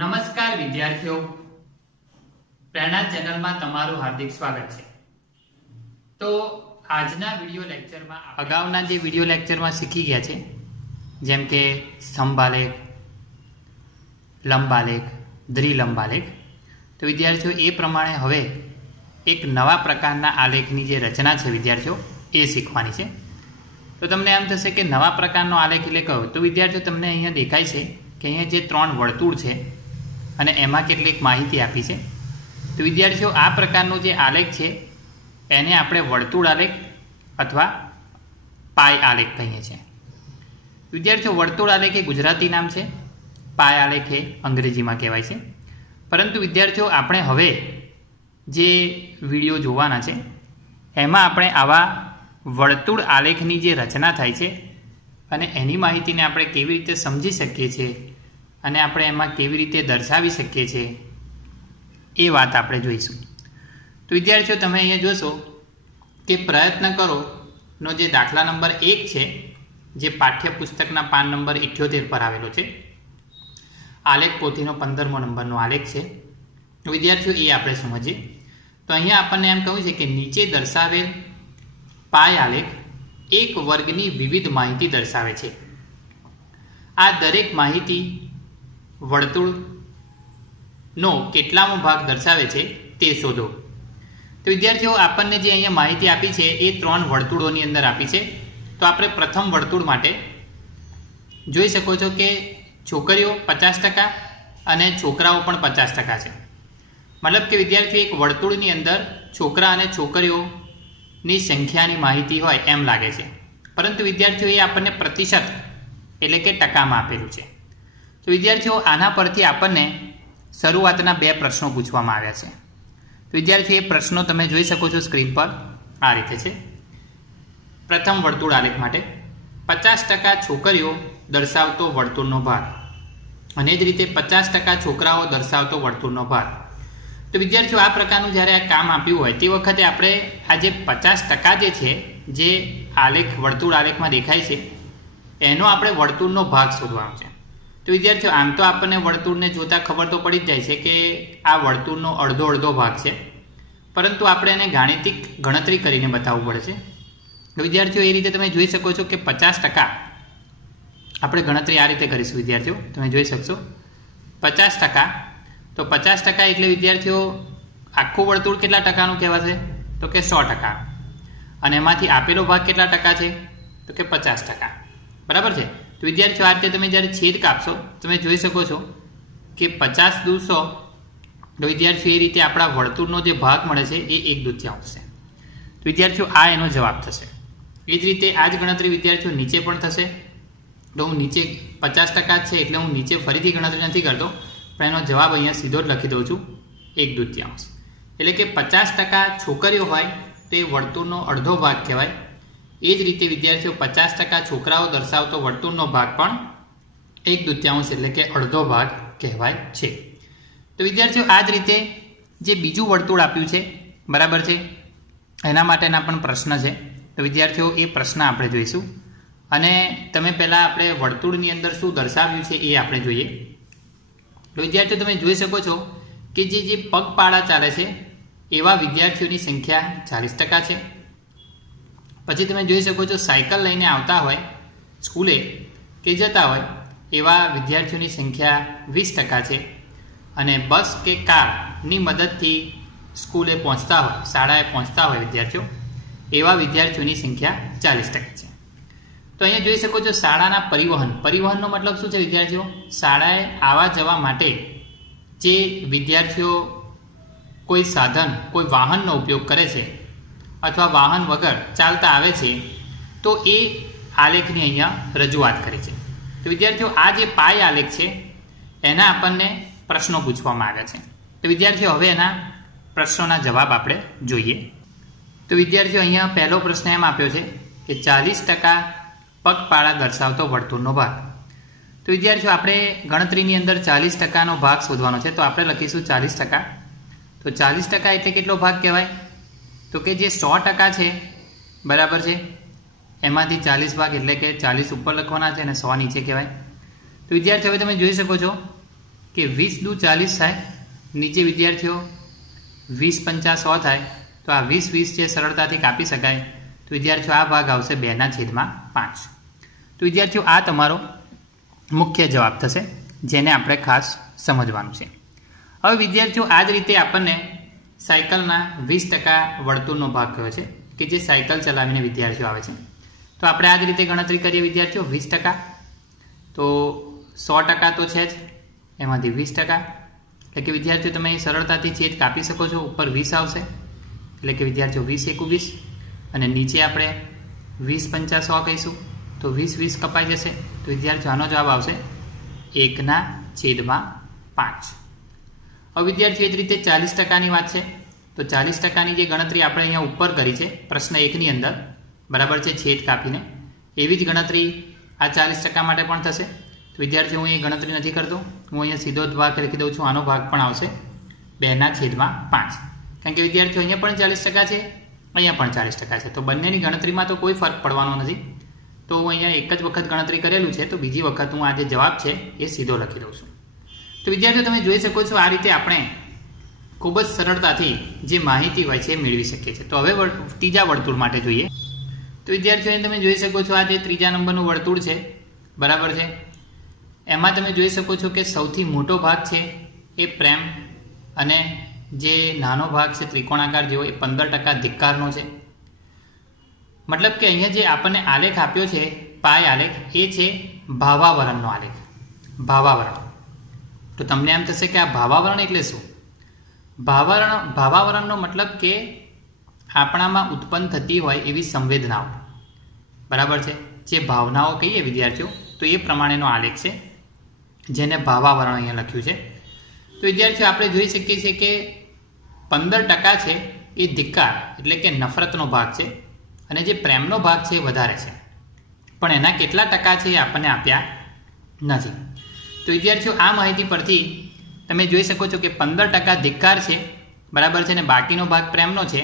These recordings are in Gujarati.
નમસ્કાર વિદ્યાર્થીઓ, પ્રેરણા ચેનલમાં તમારું હાર્દિક સ્વાગત છે। તો આજના વિડિયો લેક્ચરમાં અગાઉના જે વિડિયો લેક્ચરમાં શીખી ગયા છે, જેમ કે સ્તંભાલેખ, લંબાલેખ, દ્વિલંબાલેખ, તો વિદ્યાર્થીઓ એ પ્રમાણે હવે એક નવા પ્રકારના આલેખની જે રચના છે વિદ્યાર્થીઓ એ શીખવાની છે। તો તમને એમ થશે કે નવા પ્રકારનો આલેખ એટલે કયો? તો વિદ્યાર્થીઓ તમને અહીંયા દેખાય છે કે અહીંયા જે ત્રણ વર્તુળ છે અને એમાં કેટલીક માહિતી આપી છે। તો વિદ્યાર્થીઓ આ પ્રકારનો જે આલેખ છે એને આપણે વર્તુળ આલેખ અથવા પાય આલેખ કહીએ છીએ। વિદ્યાર્થીઓ વર્તુળ આલેખ એ ગુજરાતી નામ છે, પાય આલેખ એ અંગ્રેજીમાં કહેવાય છે। પરંતુ વિદ્યાર્થીઓ આપણે હવે જે વિડીયો જોવાના છે એમાં આપણે આવા વર્તુળ આલેખની જે રચના થાય છે અને એની માહિતીને આપણે કેવી રીતે સમજી શકીએ છીએ અને આપણે એમાં કેવી રીતે દર્શાવી શકીએ છીએ એ વાત આપણે જોઈશું। તો વિદ્યાર્થીઓ તમે અહીંયા જોશો કે પ્રયત્ન કરો નો જે દાખલા નંબર 1 છે, જે પાઠ્યપુસ્તકના પાન નંબર 78 પર આવેલો છે, આલેખ પોથીનો 15મો નંબરનો આલેખ છે। તો વિદ્યાર્થીઓ એ આપણે સમજીએ। તો અહીંયા આપણને એમ કહ્યું છે કે નીચે દર્શાવેલ પાય આલેખ એક વર્ગની વિવિધ માહિતી દર્શાવે છે। આ દરેક માહિતી વર્તુળનો કેટલામો ભાગ દર્શાવે છે તે શોધો। તો વિદ્યાર્થીઓ આપણને જે અહીંયા માહિતી આપી છે એ ત્રણ વર્તુળોની અંદર આપી છે। તો આપણે પ્રથમ વર્તુળ માટે જોઈ શકો છો કે છોકરીઓ 50% અને છોકરાઓ પણ 50% છે। મતલબ કે વિદ્યાર્થીઓ એક વર્તુળની અંદર છોકરા અને છોકરીઓની સંખ્યાની માહિતી હોય એમ લાગે છે, પરંતુ વિદ્યાર્થીઓ એ આપણને પ્રતિશત એટલે કે ટકામાં આપેલું છે। તો વિદ્યાર્થીઓ આના પરથી આપણને શરૂઆતના 2 પ્રશ્નો પૂછવામાં આવ્યા છે। તો વિદ્યાર્થીઓ એ પ્રશ્નો તમે જોઈ શકો છો સ્ક્રીન પર, આ રીતે છે। પ્રથમ વર્તુળ આલેખ માટે 50% છોકરીઓ દર્શાવતો વર્તુળનો ભાગ અને જ રીતે 50% છોકરાઓ દર્શાવતો વર્તુળનો ભાગ। તો વિદ્યાર્થીઓ આ પ્રકારનું જ્યારે આ કામ આપ્યું હોય તે વખતે આપણે આ જે 50% જે છે, જે આલેખ વર્તુળ આલેખમાં દેખાય છે એનો આપણે વર્તુળનો ભાગ શોધવાનો છે। તો વિદ્યાર્થીઓ આમ તો આપણને વર્તુળને જોતાં ખબર તો પડી જ જાય છે કે આ વર્તુળનો અડધો ભાગ છે, પરંતુ આપણે એને ગાણિતિક ગણતરી કરીને બતાવવું પડે છે। તો વિદ્યાર્થીઓ એ રીતે તમે જોઈ શકો છો કે 50% આપણે ગણતરી આ રીતે કરીશું। વિદ્યાર્થીઓ તમે જોઈ શકશો 50%, તો 50% એટલે વિદ્યાર્થીઓ આખું વર્તુળ કેટલા ટકાનું કહેવાશે? તો કે 100%, અને એમાંથી આપેલો ભાગ કેટલા ટકા છે? તો કે 50%, બરાબર છે। તો વિદ્યાર્થીઓ આ રીતે તમે જ્યારે છેદ કાપશો તમે જોઈ શકો છો કે 50 દૂ 100, તો વિદ્યાર્થીઓ એ રીતે આપણા વર્તુળનો જે ભાગ મળે છે એ 1/2 છે। તો વિદ્યાર્થીઓ આ એનો જવાબ થશે। એ જ રીતે આ જ ગણતરી વિદ્યાર્થીઓ નીચે પણ થશે। તો હું નીચે 50% છે એટલે હું નીચે ફરીથી ગણતરી નથી કરતો, પણ એનો જવાબ અહીંયા સીધો જ લખી દઉં છું, 1/2। એટલે કે 50% છોકરીઓ હોય તો એ વર્તુળનો અડધો ભાગ કહેવાય। એ જ રીતે વિદ્યાર્થીઓ 50% છોકરાઓ દર્શાવતો વર્તુળનો ભાગ પણ 1/2 એટલે કે અડધો ભાગ કહેવાય છે। તો વિદ્યાર્થીઓ આ જ રીતે જે બીજું વર્તુળ આપ્યું છે, બરાબર છે, એના માટેના પણ પ્રશ્ન છે। તો વિદ્યાર્થીઓ એ પ્રશ્ન આપણે જોઈશું, અને તમે પહેલાં આપણે વર્તુળની અંદર શું દર્શાવ્યું છે એ આપણે જોઈએ। તો વિદ્યાર્થીઓ તમે જોઈ શકો છો કે જે પગપાળા ચાલે છે એવા વિદ્યાર્થીઓની સંખ્યા 40% છે। પછી તમે જોઈ શકો છો સાયકલ લઈને આવતા હોય સ્કૂલે કે જતા હોય એવા વિદ્યાર્થીઓની સંખ્યા 20% છે, અને બસ કે કારની મદદથી સ્કૂલે પહોંચતા હોય, શાળાએ પહોંચતા હોય વિદ્યાર્થીઓ, એવા વિદ્યાર્થીઓની સંખ્યા 40% છે। તો અહીંયા જોઈ શકો છો શાળાના પરિવહનનો મતલબ શું છે વિદ્યાર્થીઓ? શાળાએ આવવા જવા માટે જે વિદ્યાર્થીઓ કોઈ સાધન, કોઈ વાહનનો ઉપયોગ કરે છે અથવા વાહન વગર ચાલતા આવે છે, તો એ આલેખની અહીંયા રજૂઆત કરી છે। તો વિદ્યાર્થીઓ આ જે પાય આલેખ છે એના આપણને પ્રશ્નો પૂછવામાં આવ્યા છે। તો વિદ્યાર્થીઓ હવે એના પ્રશ્નોના જવાબ આપણે જોઈએ। તો વિદ્યાર્થીઓ અહીંયા પહેલો પ્રશ્ન એમ આપ્યો છે કે 40% પગપાળા દર્શાવતો વર્તુળનો ભાગ। તો વિદ્યાર્થીઓ આપણે ગણતરીની અંદર 40%નો ભાગ શોધવાનો છે, તો આપણે લખીશું 40%। તો 40% એટલે કેટલો ભાગ કહેવાય? તો કે જે 100% છે, બરાબર છે, એમાંથી 40 ભાગ એટલે કે 40 ઉપર લખવાના છે અને 100 નીચે કહેવાય। તો વિદ્યાર્થીઓ હવે તમે જોઈ શકો છો કે 20 દુ 40 થાય, નીચે વિદ્યાર્થીઓ 20 પંચા 100 થાય, તો આ 20 20 છે સરળતાથી કાપી શકાય. તો વિદ્યાર્થીઓ આ ભાગ આવશે 2/5. તો વિદ્યાર્થીઓ આ તમારો મુખ્ય જવાબ થશે, જેને આપણે ખાસ સમજવાનું છે. હવે વિદ્યાર્થીઓ આ જ રીતે આપણને સાયકલના 20% વર્તુળનો ભાગ કયો છે કે જે સાયકલ ચલાવીને વિદ્યાર્થીઓ આવે છે. તો આપણે આ જ રીતે ગણતરી કરીએ વિદ્યાર્થીઓ. 20% તો 100% તો છે જ, એમાંથી 20%, એટલે કે વિદ્યાર્થીઓ તમે સરળતાથી છેદ કાપી શકો છો. ઉપર 20 આવશે, એટલે કે વિદ્યાર્થીઓ 20 × 21, અને નીચે આપણે 20 પંચા 100 કહીશું, તો 20 20 કપાઈ જશે. તો વિદ્યાર્થીઓ આનો જવાબ આવશે 1/5. હવે વિદ્યાર્થીઓ એ જ રીતે 40%ની વાત છે. તો 40%ની જે ગણતરી આપણે અહીંયા ઉપર કરી છે પ્રશ્ન 1ની અંદર, બરાબર છે, છેદ કાપીને, એવી જ ગણતરી આ 40% માટે પણ થશે. તો વિદ્યાર્થીઓ હું અહીં ગણતરી નથી કરતો, હું અહીંયા સીધો જ ભાગ લખી દઉં છું. આનો ભાગ પણ આવશે 2/5, કારણ કે વિદ્યાર્થીઓ અહીંયા પણ 40% છે, અહીંયા પણ 40% છે. તો બંનેની ગણતરીમાં તો કોઈ ફરક પડવાનો નથી. તો હું અહીંયા એક જ વખત ગણતરી કરેલું છે, તો બીજી વખત હું આ જે જવાબ છે એ સીધો લખી દઉં છું. તો વિદ્યાર્થીઓ તમે જોઈ શકો છો આ રીતે આપણે ખૂબ જ સરળતાથી જે માહિતી હોય છે એ મેળવી શકીએ છીએ. તો હવે ત્રીજા વર્તુળ માટે જોઈએ. તો વિદ્યાર્થીઓ તમે જોઈ શકો છો આ જે ત્રીજા નંબરનું વર્તુળ છે, બરાબર છે, એમાં તમે જોઈ શકો છો કે સૌથી મોટો ભાગ છે એ પ્રેમ, અને જે નાનો ભાગ છે ત્રિકોણાકાર જેવો એ 15% ધિક્કારનો છે. મતલબ કે અહીંયા જે આપણને આલેખ આપ્યો છે પાય આલેખ, એ છે ભાવાવરણનો આલેખ. ભાવાવરણ. તો તમને એમ થશે કે આ ભાવાવરણ એટલે શું? ભાવાવરણનો મતલબ કે આપણામાં ઉત્પન્ન થતી હોય એવી સંવેદનાઓ, બરાબર છે, જે ભાવનાઓ કહીએ વિદ્યાર્થીઓ, તો એ પ્રમાણેનો આલેખ છે, જેને ભાવાવરણ અહીંયા લખ્યું છે. તો વિદ્યાર્થીઓ આપણે જોઈ શકીએ છીએ કે 15% છે એ ધિક્કાર એટલે કે નફરતનો ભાગ છે, અને જે પ્રેમનો ભાગ છે એ વધારે છે, પણ એના કેટલા ટકા છે એ આપણને આપ્યા નથી. તો વિદ્યાર્થીઓ આ માહિતી પરથી તમે જોઈ શકો છો કે 15% ધિક્કાર છે, બરાબર છે, અને બાકીનો ભાગ પ્રેમનો છે.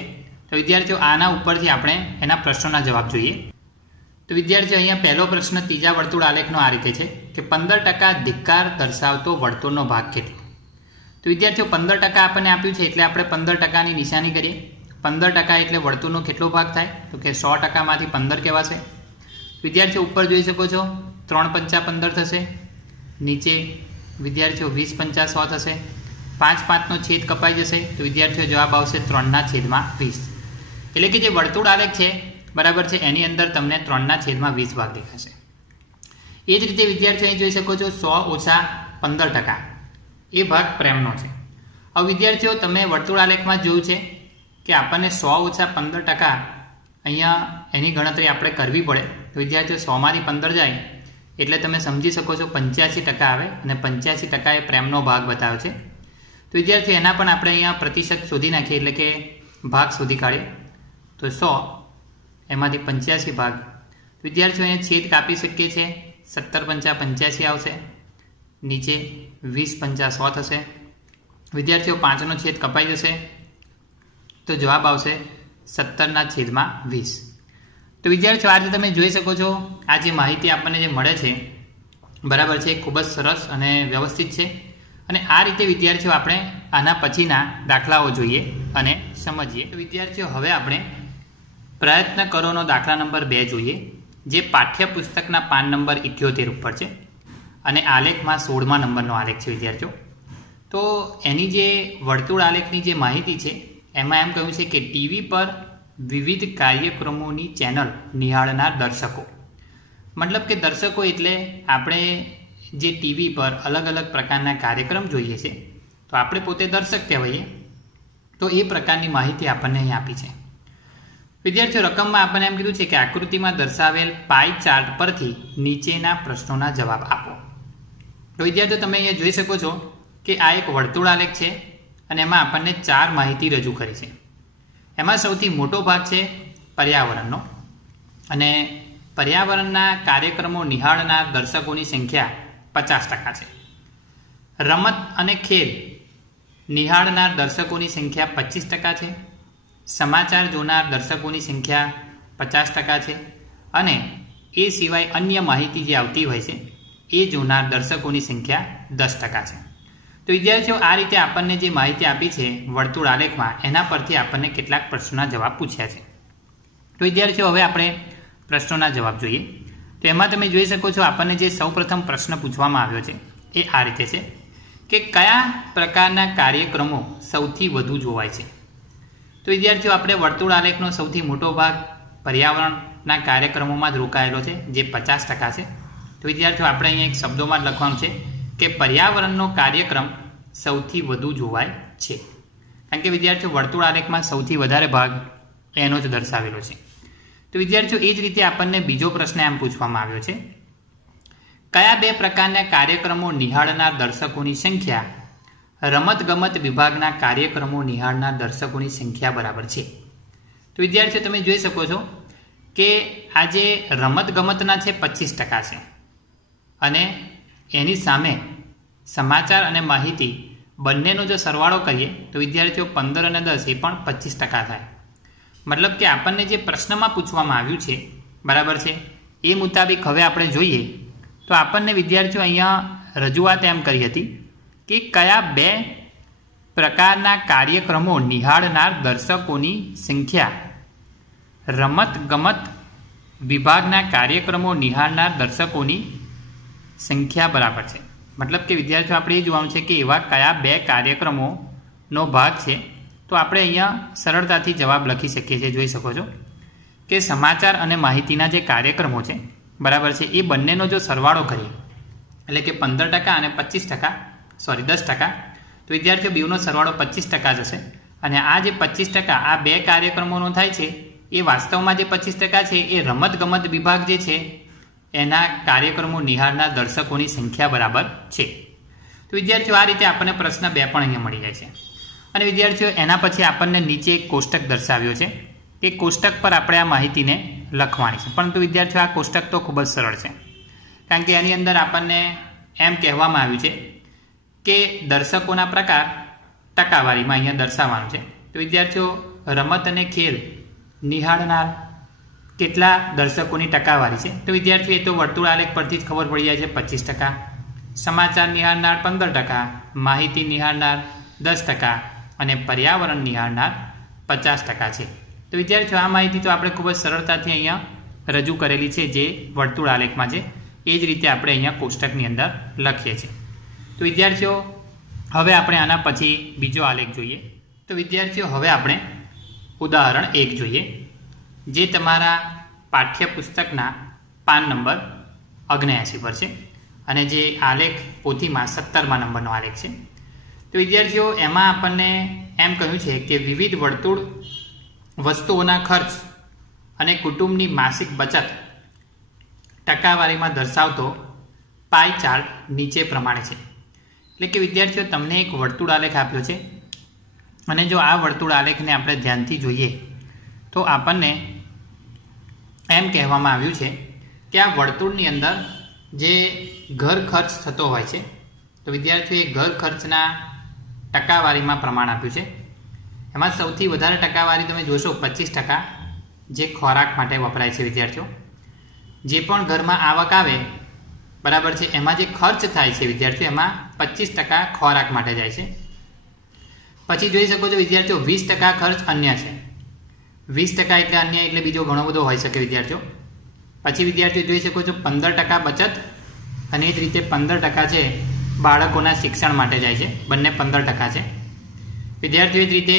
તો વિદ્યાર્થીઓ આના ઉપરથી આપણે એના પ્રશ્નોના જવાબ જોઈએ. તો વિદ્યાર્થીઓ અહીંયા પહેલો પ્રશ્ન ત્રીજા વર્તુળ આલેખનો આ રીતે છે કે 15% ધિક્કાર દર્શાવતો વર્તુળનો ભાગ કેટલો? તો વિદ્યાર્થીઓ 15% આપણને આપ્યું છે, એટલે આપણે 15%ની નિશાની કરીએ. 15% એટલે વર્તુળનો કેટલો ભાગ થાય? તો કે 100%માંથી 15 કહેવાશે. વિદ્યાર્થીઓ ઉપર જોઈ શકો છો 3 પંચા 15 થશે, નીચે વિદ્યાર્થીઓ 20 પંચા 100 થશે, 5 5નો છેદ કપાઈ જશે. તો વિદ્યાર્થીઓ જવાબ આવશે 3/20. એટલે કે જે વર્તુળ આલેખ છે, બરાબર છે, એની અંદર તમને 3/20 ભાગ દેખાશે. એ જ રીતે વિદ્યાર્થીઓ અહીં જોઈ શકો છો 100 - 15%, એ ભાગ પ્રેમનો છે. હવે વિદ્યાર્થીઓ તમે વર્તુળ આલેખમાં જોયું છે કે આપણને 100 - 15% અહીંયા એની ગણતરી આપણે કરવી પડે. તો વિદ્યાર્થીઓ 100માંથી 15 જાય એટલે તમે સમજી શકો છો 85% આવે, અને 85% એ પ્રેમનો ભાગ બતાવ્યો છે. તો વિદ્યાર્થીઓ એના પણ આપણે અહીંયા પ્રતિશત શોધી નાખીએ, એટલે કે ભાગ શોધી કાઢીએ. તો 100 એમાંથી 85 ભાગ. વિદ્યાર્થીઓ અહીંયા છેદ કાપી શકીએ છીએ. 17 પંચા 85 આવશે, નીચે 20 પંચા 100 થશે. વિદ્યાર્થીઓ 5નો છેદ કપાઈ જશે, તો જવાબ આવશે 17/20. તો વિદ્યાર્થીઓ આજે તમે જોઈ શકો છો આ જે માહિતી આપણને જે મળે છે, બરાબર છે, ખૂબ જ સરસ અને વ્યવસ્થિત છે. અને આ રીતે વિદ્યાર્થીઓ આપણે આના પછીના દાખલાઓ જોઈએ અને સમજીએ. તો વિદ્યાર્થીઓ હવે આપણે પ્રયત્ન કરોનો દાખલા નંબર 2 જોઈએ, જે પાઠ્યપુસ્તકના પાન નંબર 78 ઉપર છે, અને આલેખમાં 16મા નંબરનો આલેખ છે વિદ્યાર્થીઓ. તો એની જે વર્તુળ આલેખની જે માહિતી છે એમાં એમ કહ્યું છે કે ટીવી પર વિવિધ કાર્યક્રમોની ચેનલ નિહાળનાર દર્શકો. મતલબ કે દર્શકો એટલે આપણે જે ટીવી પર અલગ અલગ પ્રકારના કાર્યક્રમ જોઈએ છે, તો આપણે પોતે દર્શક કહેવાઈએ. તો એ પ્રકારની માહિતી આપણને અહીં આપી છે. વિદ્યાર્થીઓ રકમમાં આપણને એમ કીધું છે કે આકૃતિમાં દર્શાવેલ પાઈ ચાર્ટ પરથી નીચેના પ્રશ્નોના જવાબ આપો. તો વિદ્યાર્થીઓ તમે અહીંયા જોઈ શકો છો કે આ એક વર્તુળ આલેખ છે, અને એમાં આપણને 4 માહિતી રજૂ કરી છે. એમાં સૌથી મોટો ભાગ છે પર્યાવરણનો, અને પર્યાવરણના કાર્યક્રમો નિહાળનાર દર્શકોની સંખ્યા 50% છે. રમત અને ખેલ નિહાળનાર દર્શકોની સંખ્યા 25% છે. સમાચાર જોનાર દર્શકોની સંખ્યા 50% છે. અને એ સિવાય અન્ય માહિતી જે આવતી હોય છે એ જોનાર દર્શકોની સંખ્યા 10% છે. તો વિદ્યાર્થીઓ આ રીતે આપણને જે માહિતી આપી છે વર્તુળ આલેખમાં એના પરથી આપણને કેટલાક પ્રશ્નોના જવાબ પૂછ્યા છે। તો વિદ્યાર્થીઓ હવે આપણે પ્રશ્નોના જવાબ જોઈએ। તો એમાં તમે જોઈ શકો છો આપણને જે સૌપ્રથમ પ્રશ્ન પૂછવામાં આવ્યો છે એ આ રીતે છે કે કયા પ્રકારના કાર્યક્રમો સૌથી વધુ જોવાય છે। તો વિદ્યાર્થીઓ આપણે વર્તુળ આલેખનો સૌથી મોટો ભાગ પર્યાવરણના કાર્યક્રમોમાં જ રોકાયેલો છે જે 50% છે। તો વિદ્યાર્થીઓ આપણે અહીંયા એક શબ્દોમાં જ લખવાનું છે કે પર્યાવરણનો કાર્યક્રમ સૌથી વધુ જોવાય છે, કારણ કે વિદ્યાર્થીઓ વર્તુળ આલેખમાં સૌથી વધારે ભાગ એનો જ દર્શાવેલો છે। તો વિદ્યાર્થીઓ એ જ રીતે આપણને બીજો પ્રશ્ન એમ પૂછવામાં આવ્યો છે કયા બે પ્રકારના કાર્યક્રમો નિહાળનાર દર્શકોની સંખ્યા રમતગમત વિભાગના કાર્યક્રમો નિહાળનાર દર્શકોની સંખ્યા બરાબર છે। તો વિદ્યાર્થીઓ તમે જોઈ શકો છો કે આ જે રમતગમતના છે 25% છે અને એની સામે સમાચાર અને માહિતી બંનેનો જો સરવાળો કરીએ તો વિદ્યાર્થીઓ 15 અને 10 એ પણ 25% થાય। મતલબ કે આપણને જે પ્રશ્નમાં પૂછવામાં આવ્યું છે બરાબર છે એ મુતાબિક હવે આપણે જોઈએ તો આપણને વિદ્યાર્થીઓ અહીંયા રજૂઆત એમ કરી હતી કે કયા બે પ્રકારના કાર્યક્રમો નિહાળનાર દર્શકોની સંખ્યા રમતગમત વિભાગના કાર્યક્રમો નિહાળનાર દર્શકોની સંખ્યા બરાબર છે। મતલબ કે વિદ્યાર્થીઓ આપણે એ જોવાનું છે કે એવા કયા બે કાર્યક્રમોનો ભાગ છે। તો આપણે અહીંયા સરળતાથી જવાબ લખી શકીએ છીએ। જોઈ શકો છો કે સમાચાર અને માહિતીના જે કાર્યક્રમો છે બરાબર છે એ બંનેનો જો સરવાળો કરીએ એટલે કે 15% અને 10%, તો વિદ્યાર્થીઓ બેનો સરવાળો 25% જશે અને આ જે 25% આ બે કાર્યક્રમોનો થાય છે એ વાસ્તવમાં જે 25% છે એ રમતગમત વિભાગ જે છે એના કાર્યક્રમો નિહાળનાર દર્શકોની સંખ્યા બરાબર છે। તો વિદ્યાર્થીઓ આ રીતે આપણને પ્રશ્ન 2 પણ અહીંયા મળી જાય છે અને વિદ્યાર્થીઓ એના પછી આપણને નીચે એક કોષ્ટક દર્શાવ્યો છે કે કોષ્ટક પર આપણે આ માહિતીને લખવાની છે। પરંતુ વિદ્યાર્થીઓ આ કોષ્ટક તો ખૂબ જ સરળ છે, કારણ કે એની અંદર આપણને એમ કહેવામાં આવ્યું છે કે દર્શકોના પ્રકાર ટકાવારીમાં અહીંયા દર્શાવવાનું છે। તો વિદ્યાર્થીઓ રમત અને ખેલ નિહાળનાર કેટલા દર્શકોની ટકાવારી છે તો વિદ્યાર્થીઓ એ તો વર્તુળ આલેખ પરથી જ ખબર પડી જાય છે 25%, સમાચાર નિહાળનાર 15%, માહિતી નિહાળનાર 10% અને પર્યાવરણ નિહાળનાર 50% છે। તો વિદ્યાર્થીઓ આ માહિતી તો આપણે ખૂબ જ સરળતાથી અહીંયા રજૂ કરેલી છે જે વર્તુળ આલેખમાં છે એ જ રીતે આપણે અહીંયા કોષ્ટકની અંદર લખીએ છીએ। તો વિદ્યાર્થીઓ હવે આપણે આના પછી બીજો આલેખ જોઈએ। તો વિદ્યાર્થીઓ હવે આપણે ઉદાહરણ 1 જોઈએ જે તમારા પાઠ્યપુસ્તકના પાન નંબર 79 પર છે અને જે આલેખ પોથીમાં 17મા નંબરનો આલેખ છે। તો વિદ્યાર્થીઓ એમાં આપણને એમ કહ્યું છે કે વિવિધ વર્તુળ વસ્તુઓના ખર્ચ અને કુટુંબની માસિક બચત ટકાવારીમાં દર્શાવતો પાઈ ચાર્ટ નીચે પ્રમાણે છે। એટલે કે વિદ્યાર્થીઓ તમને એક વર્તુળ આલેખ આપ્યો છે અને જો આ વર્તુળ આલેખને આપણે ધ્યાનથી જોઈએ તો આપણને એમ કહેવામાં આવ્યું છે કે આ વર્તુળની અંદર જે ઘર ખર્ચ થતો હોય છે તો વિદ્યાર્થીઓએ ઘર ખર્ચના ટકાવારીમાં પ્રમાણ આપ્યું છે। એમાં સૌથી વધારે ટકાવારી તમે જોશો 25% જે ખોરાક માટે વપરાય છે। વિદ્યાર્થીઓ જે પણ ઘરમાં આવક આવે બરાબર છે એમાં જે ખર્ચ થાય છે વિદ્યાર્થીઓ એમાં 25% ખોરાક માટે જાય છે। પછી જોઈ શકો છો વિદ્યાર્થીઓ 20% ખર્ચ અન્ય છે। 20% એટલે અન્ય એટલે બીજો ઘણો બધો હોઈ શકે વિદ્યાર્થીઓ। પછી વિદ્યાર્થીઓ જોઈ શકો છો 15% બચત અને એ જ રીતે 15% છે બાળકોના શિક્ષણ માટે જાય છે, બંને 15% છે। વિદ્યાર્થીઓ એ જ રીતે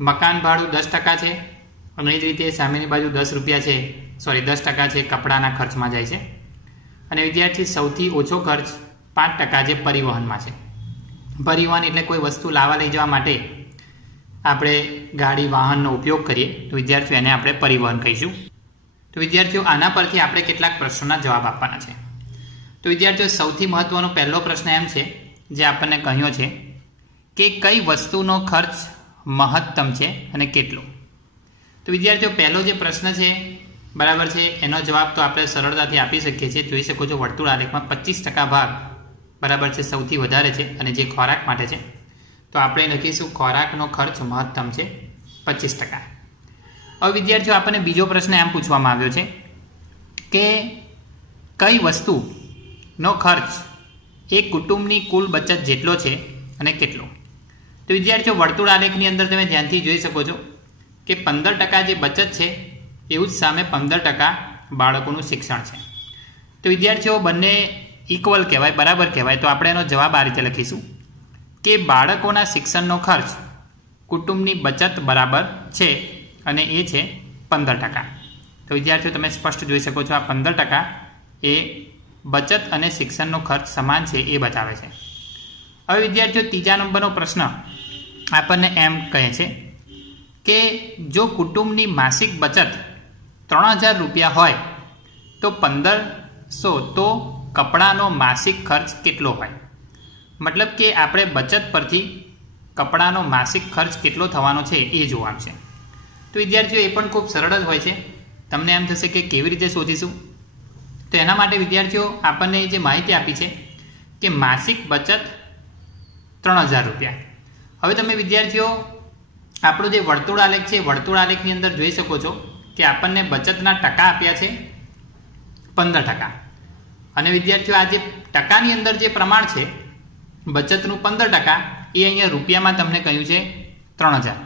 મકાન ભાડું 10% છે અને એ જ રીતે સામેની બાજુ 10% છે કપડાના ખર્ચમાં જાય છે અને વિદ્યાર્થી સૌથી ઓછો ખર્ચ 5% જે પરિવહનમાં છે। પરિવહન એટલે કોઈ વસ્તુ લાવવા લઈ જવા માટે આપણે ગાડી વાહનનો ઉપયોગ કરીએ તો વિદ્યાર્થીઓ એને આપણે પરિવહન કહીશું। તો વિદ્યાર્થીઓ આના પરથી આપણે કેટલાક પ્રશ્નોના જવાબ આપવાના છે। તો વિદ્યાર્થીઓ સૌથી મહત્વનો પહેલો પ્રશ્ન એમ છે જે આપણને કહ્યો છે કે કઈ વસ્તુનો ખર્ચ મહત્તમ છે અને કેટલો। તો વિદ્યાર્થીઓ પહેલો જે પ્રશ્ન છે બરાબર છે એનો જવાબ તો આપણે સરળતાથી આપી શકીએ છીએ। જોઈ શકો છો વર્તુળ આલેખમાં 25% ભાગ બરાબર છે સૌથી વધારે છે અને જે ખોરાક માટે છે તો આપણે લખીશું ખોરાકનો ખર્ચ મહત્તમ છે 25%। હવે વિદ્યાર્થીઓ આપણને બીજો પ્રશ્ન એમ પૂછવામાં આવ્યો છે કે કઈ વસ્તુનો ખર્ચ એક કુટુંબની કુલ બચત જેટલો છે અને કેટલો. તો વિદ્યાર્થીઓ વર્તુળ આલેખની અંદર તમે ધ્યાનથી જોઈ શકો છો કે 15% જે બચત છે એવું જ સામે 15% બાળકોનું શિક્ષણ છે. તો વિદ્યાર્થીઓ બંને ઇક્વલ કહેવાય, બરાબર કહેવાય. તો આપણે એનો જવાબ આ રીતે લખીશું કે બાળકોના શિક્ષણનો ખર્ચ કુટુંબની બચત બરાબર છે અને એ છે 15%. તો વિદ્યાર્થીઓ તમે સ્પષ્ટ જોઈ શકો છો આ 15% એ બચત અને શિક્ષણનો ખર્ચ સમાન છે એ બતાવે છે. હવે વિદ્યાર્થીઓ ત્રીજા નંબરનો પ્રશ્ન આપણને એમ કહે છે કે જો કુટુંબની માસિક બચત 3000 રૂપિયા હોય તો 1500 તો કપડાનો માસિક ખર્ચ કેટલો હોય. મતલબ કે આપણે બચત પરથી કપડાનો માસિક ખર્ચ કેટલો થવાનો છે એ જોવાનું છે. તો વિદ્યાર્થીઓ એ પણ ખૂબ સરળ જ હોય છે. તમને એમ થશે કે કેવી રીતે શોધીશું. તો એના માટે વિદ્યાર્થીઓ આપણને જે માહિતી આપી છે કે માસિક બચત 3000 રૂપિયા. હવે તમે વિદ્યાર્થીઓ આપણું જે વર્તુળ આલેખ છે વર્તુળ આલેખની અંદર જોઈ શકો છો કે આપણને બચતના ટકા આપ્યા છે 15%. અને વિદ્યાર્થીઓ આ જે ટકાની અંદર જે પ્રમાણ છે બચતનું 15% એ અહીંયા રૂપિયામાં તમને કહ્યું છે 3000.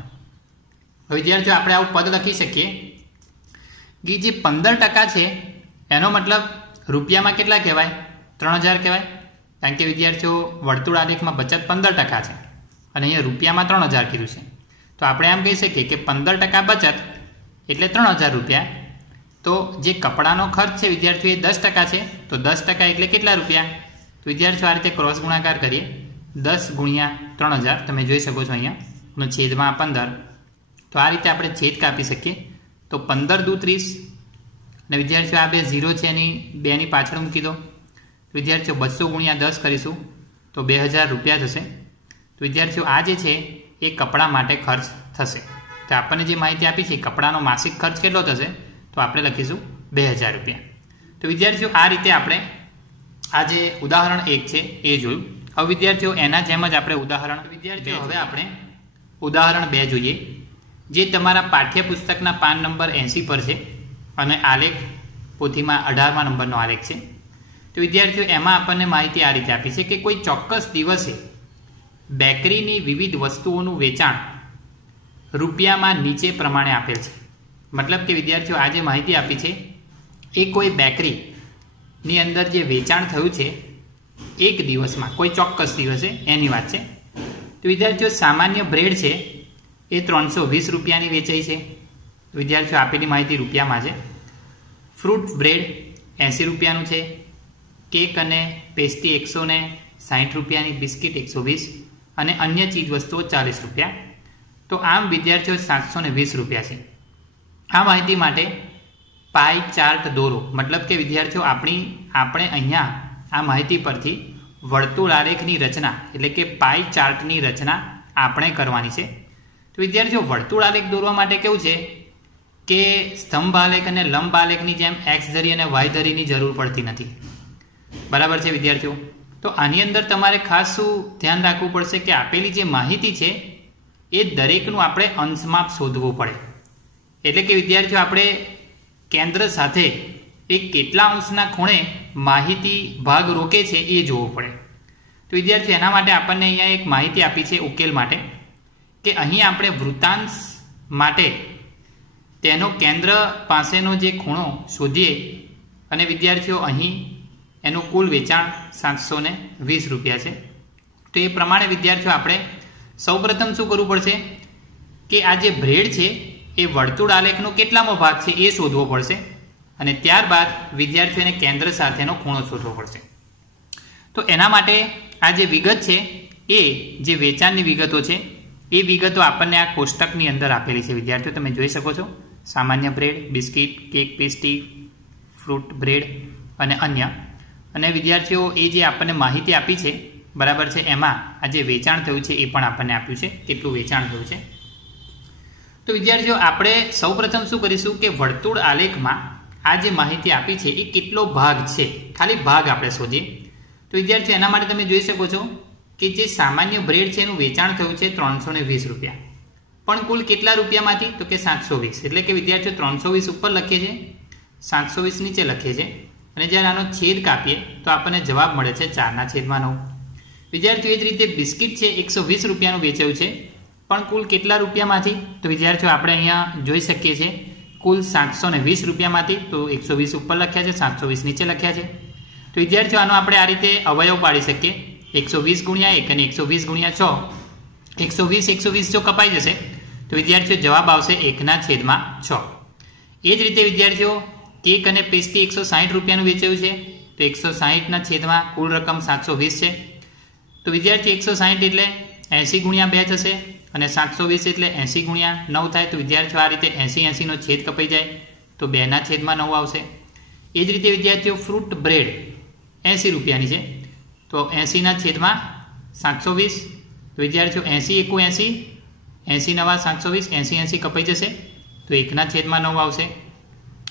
હવે વિદ્યાર્થીઓ આપણે આવું પદ લખી શકીએ કે જે 15% છે એનો મતલબ રૂપિયામાં કેટલા કહેવાય? 3000 કહેવાય. કારણ કે વિદ્યાર્થીઓ વર્તુળ આલેખમાં બચત 15% છે અને અહીંયા રૂપિયામાં 3000 કીધું છે. તો આપણે એમ કહી શકીએ કે 15% બચત એટલે 3000 રૂપિયા. તો જે કપડાનો ખર્ચ છે વિદ્યાર્થીઓ એ 10% છે. તો 10% એટલે કેટલા રૂપિયા? તો વિદ્યાર્થીઓ આ રીતે ક્રોસ ગુણાકાર કરીએ. 10 ગુણ્યા 3000 તમે જોઈ શકો છો અહીંયા અને છેદમાં 15. તો આ રીતે આપણે છેદ કાપી શકીએ. તો 15 દુ 30 અને વિદ્યાર્થીઓ આ બે 0 છે એની 2 ની પાછળ મૂકી દો. વિદ્યાર્થીઓ 200 ગુણ્યા 10 કરીશું તો 2000 રૂપિયા થશે. તો વિદ્યાર્થીઓ આ જે છે એ કપડાં માટે ખર્ચ થશે. તો આપણને જે માહિતી આપી છે કપડાનો માસિક ખર્ચ કેટલો થશે તો આપણે લખીશું 2000 રૂપિયા. તો વિદ્યાર્થીઓ આ રીતે આપણે આ જે ઉદાહરણ 1 છે એ જોયું. હવે વિદ્યાર્થીઓ એના જેમ જ આપણે વિદ્યાર્થીઓ હવે આપણે ઉદાહરણ 2 જોઈએ જે તમારા પાઠ્યપુસ્તકના પાન નંબર 80 પર છે અને આલેખ પોથીમાં 18મા નંબરનો આલેખ છે. તો વિદ્યાર્થીઓ એમાં આપણને માહિતી આ રીતે આપી છે કે કોઈ ચોક્કસ દિવસે બેકરીની વિવિધ વસ્તુઓનું વેચાણ રૂપિયામાં નીચે પ્રમાણે આપેલ છે. મતલબ કે વિદ્યાર્થીઓ આ જે માહિતી આપી છે એ કોઈ બેકરીની અંદર જે વેચાણ થયું છે એક દિવસમાં કોઈ ચોક્કસ દિવસે એની વાત છે. તો વિદ્યાર્થીઓ સામાન્ય બ્રેડ છે એ 320 રૂપિયાની વેચાઈ છે. વિદ્યાર્થીઓ આપેલી માહિતી રૂપિયામાં છે. ફ્રૂટ બ્રેડ 80 રૂપિયાનું છે. કેક અને પેસ્ટ્રી 160 રૂપિયાની, બિસ્કિટ 120 અને અન્ય ચીજ વસ્તુઓ 40 રૂપિયા. તો આમ વિદ્યાર્થીઓ 720 રૂપિયા છે. આ માહિતી માટે પાઈ ચાર્ટ દોરો. મતલબ કે વિદ્યાર્થીઓ આપણે અહીંયા આ માહિતી પરથી વર્તુળ આલેખની રચના એટલે કે પાઈ ચાર્ટની રચના આપણે કરવાની છે. તો વિદ્યાર્થીઓ વર્તુળ આલેખ દોરવા માટે કેવું છે કે સ્તંભ આલેખ અને લંબ આલેખની જેમ એક્સ ધરી અને વાય ધરીની જરૂર પડતી નથી. બરાબર છે વિદ્યાર્થીઓ. તો આની અંદર તમારે ખાસ શું ધ્યાન રાખવું પડશે કે આપેલી જે માહિતી છે એ દરેકનું આપણે અંશમાપ શોધવું પડે. એટલે કે વિદ્યાર્થીઓ આપણે કેન્દ્ર સાથે એ કેટલા અંશના ખૂણે માહિતી ભાગ રોકે છે એ જોવું પડે. તો વિદ્યાર્થીઓ એના માટે આપણને અહીંયા એક માહિતી આપી છે ઉકેલ માટે કે અહીં આપણે વૃત્તાંશ માટે તેનો કેન્દ્ર પાસેનો જે ખૂણો શોધીએ અને વિદ્યાર્થીઓ અહીં એનું કુલ વેચાણ 720 રૂપિયા છે. તો એ પ્રમાણે વિદ્યાર્થીઓ આપણે સૌપ્રથમ શું કરવું પડશે કે આ જે બ્રેડ છે એ વર્તુળ આલેખનો કેટલામો ભાગ છે એ શોધવો પડશે અને ત્યારબાદ વિદ્યાર્થીઓને કેન્દ્ર સાથેનો ખૂણો શોધવો પડશે. તો એના માટે આ જે વિગત છે એ જે વેચાણની વિગતો છે એ વિગતો આપણને આ કોષ્ટકની અંદર આપેલી છે. વિદ્યાર્થીઓ તમે જોઈ શકો છો સામાન્ય bread, biscuit, cake, pastry, fruit bread અને અન્ય. અને વિદ્યાર્થીઓ એ જે આપણને માહિતી આપી છે બરાબર છે એમાં આ જે વેચાણ થયું છે એ પણ આપણને આપ્યું છે કેટલું વેચાણ થયું છે. તો વિદ્યાર્થીઓ આપણે સૌપ્રથમ શું કરીશું કે વર્તુળ આલેખમાં આ જે માહિતી આપી છે એ કેટલો ભાગ છે ખાલી ભાગ આપણે શોધીએ. તો વિદ્યાર્થીઓ એના માટે તમે જોઈ શકો છો કે જે સામાન્ય બ્રેડ છે એનું વેચાણ થયું છે 320 રૂપિયા. પણ કુલ કેટલા રૂપિયામાંથી તો કે 720. એટલે કે વિદ્યાર્થીઓ 320 ઉપર લખીએ છીએ, 720 નીચે લખીએ છીએ અને જ્યારે આનો છેદ કાપીએ તો આપણને જવાબ મળે છે 4/9. વિદ્યાર્થીઓ એ જ રીતે બિસ્કિટ છે 120 રૂપિયાનું વેચાયું છે, પણ કુલ કેટલા રૂપિયામાંથી? તો વિદ્યાર્થીઓ આપણે અહીંયા જોઈ શકીએ છીએ કુલ 720 રૂપિયામાંથી. તો 120 ઉપર લખ્યા છે, 720 નીચે લખ્યા છે. તો વિદ્યાર્થીઓ આનો આપણે આ રીતે અવયવ પાડી શકીએ, 120 ગુણ્યા 1 અને 120 ગુણ્યા 6. 120 જો કપાઈ જશે તો વિદ્યાર્થીઓ જવાબ આવશે 1/6. એ જ રીતે વિદ્યાર્થીઓ કેક અને પેસ્ટ્રી 160 રૂપિયાનું વેચાયું છે, તો 160ના છેદમાં કુલ રકમ 720 છે. તો વિદ્યાર્થીઓ 160 એટલે 80 ગુણ્યા 2 થશે અને 720 એટલે 80 ગુણ્યા 9 થાય. તો વિદ્યાર્થીઓ આ રીતે 80 નો છેદ કપાઈ જાય તો 2/9 આવશે. એ જ રીતે વિદ્યાર્થીઓ ફ્રૂટ બ્રેડ 80 રૂપિયાની છે, તો 80ના છેદમાં 720. તો વિદ્યાર્થીઓ 80 × 80 80 9 720, 80 કપાઈ જશે તો 1/9 આવશે.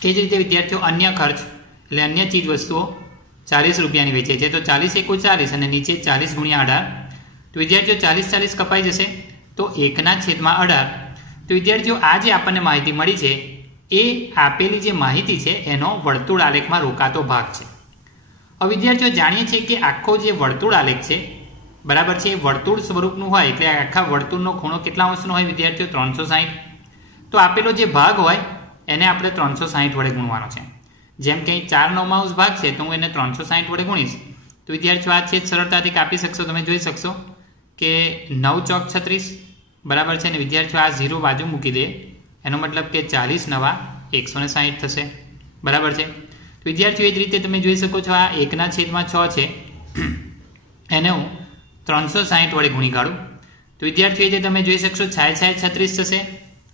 એ જ રીતે વિદ્યાર્થીઓ અન્ય ખર્ચ એટલે અન્ય ચીજ વસ્તુઓ 40 રૂપિયાની વેચે છે, તો 40 × 40 અને નીચે 40 ગુણ્યા 18. તો વિદ્યાર્થીઓ 40 કપાઈ જશે તો 1/18. તો વિદ્યાર્થીઓ આ જે આપણને માહિતી મળી છે એ આપેલી જે માહિતી છે એનો વર્તુળ આલેખમાં રોકાતો ભાગ છે. હવે વિદ્યાર્થીઓ જાણીએ છીએ કે આખો જે વર્તુળ આલેખ છે બરાબર છે એ વર્તુળ સ્વરૂપનું હોય એટલે આખા વર્તુળનો ખૂણો કેટલા અંશનો હોય વિદ્યાર્થીઓ? 360. તો આપેલો જે ભાગ હોય એને આપણે 360 વડે ગુણવાનો છે. જેમ કે 4/9 ભાગ છે તો હું એને 360 વડે ગુણીશ તો વિદ્યાર્થીઓ આ છેદ સરળતાથી કાપી શકશો. તમે જોઈ શકશો કે 9 ચોક 36 બરાબર છે, અને વિદ્યાર્થીઓ આ 0 બાજુ મૂકી દે એનો મતલબ કે 40 × 9 160 થશે બરાબર છે. તો વિદ્યાર્થીઓ એ જ રીતે તમે જોઈ શકો છો આ 1/6 છે એને હું 360 વડે ગુણી કાઢું તો વિદ્યાર્થીઓ જે તમે જોઈ શકશો 36 થશે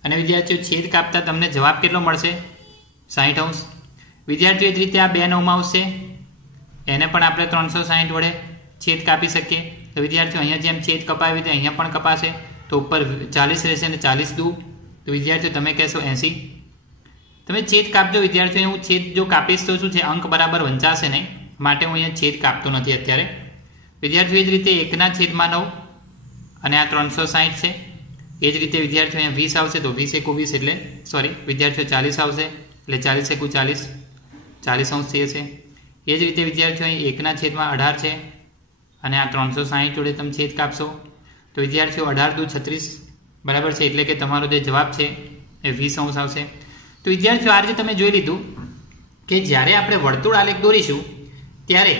અને વિદ્યાર્થીઓ છેદ કાપતા તમને જવાબ કેટલો મળશે? 60°. વિદ્યાર્થીઓ એ જ રીતે આ 2/9 છે એને પણ આપણે 360 વડે છેદ કાપી શકીએ. તો વિદ્યાર્થીઓ અહીંયા જેમ છેદ કપાવી તે અહીંયા પણ કપાશે તો ઉપર 40 રહેશે અને 40 દૂ તો વિદ્યાર્થીઓ તમે કહેશો 80. તમે છેદ કાપજો વિદ્યાર્થીઓ, હું છેદ જો કાપીશ તો શું છે અંક બરાબર વંચાશે નહીં, માટે હું અહીંયા છેદ કાપતો નથી અત્યારે. વિદ્યાર્થીઓ એ જ રીતે 1/9 અને આ 360 છે. એ જ રીતે વિદ્યાર્થીઓ અહીંયા 20 આવશે તો 20 × 20 એટલે સોરી વિદ્યાર્થીઓ 40 આવશે એટલે 40 × 40 40° થઈ જશે. એ જ રીતે વિદ્યાર્થીઓ અહીં 1/18 છે અને આ 360 જોડે તમે છેદ કાપશો તો વિદ્યાર્થીઓ 18 દૂ 36 બરાબર છે, એટલે કે તમારો જે જવાબ છે એ 20° આવશે. તો વિદ્યાર્થીઓ આ રીતે તમે જોઈ લીધું કે જ્યારે આપણે વર્તુળ આલેખ દોરીશું ત્યારે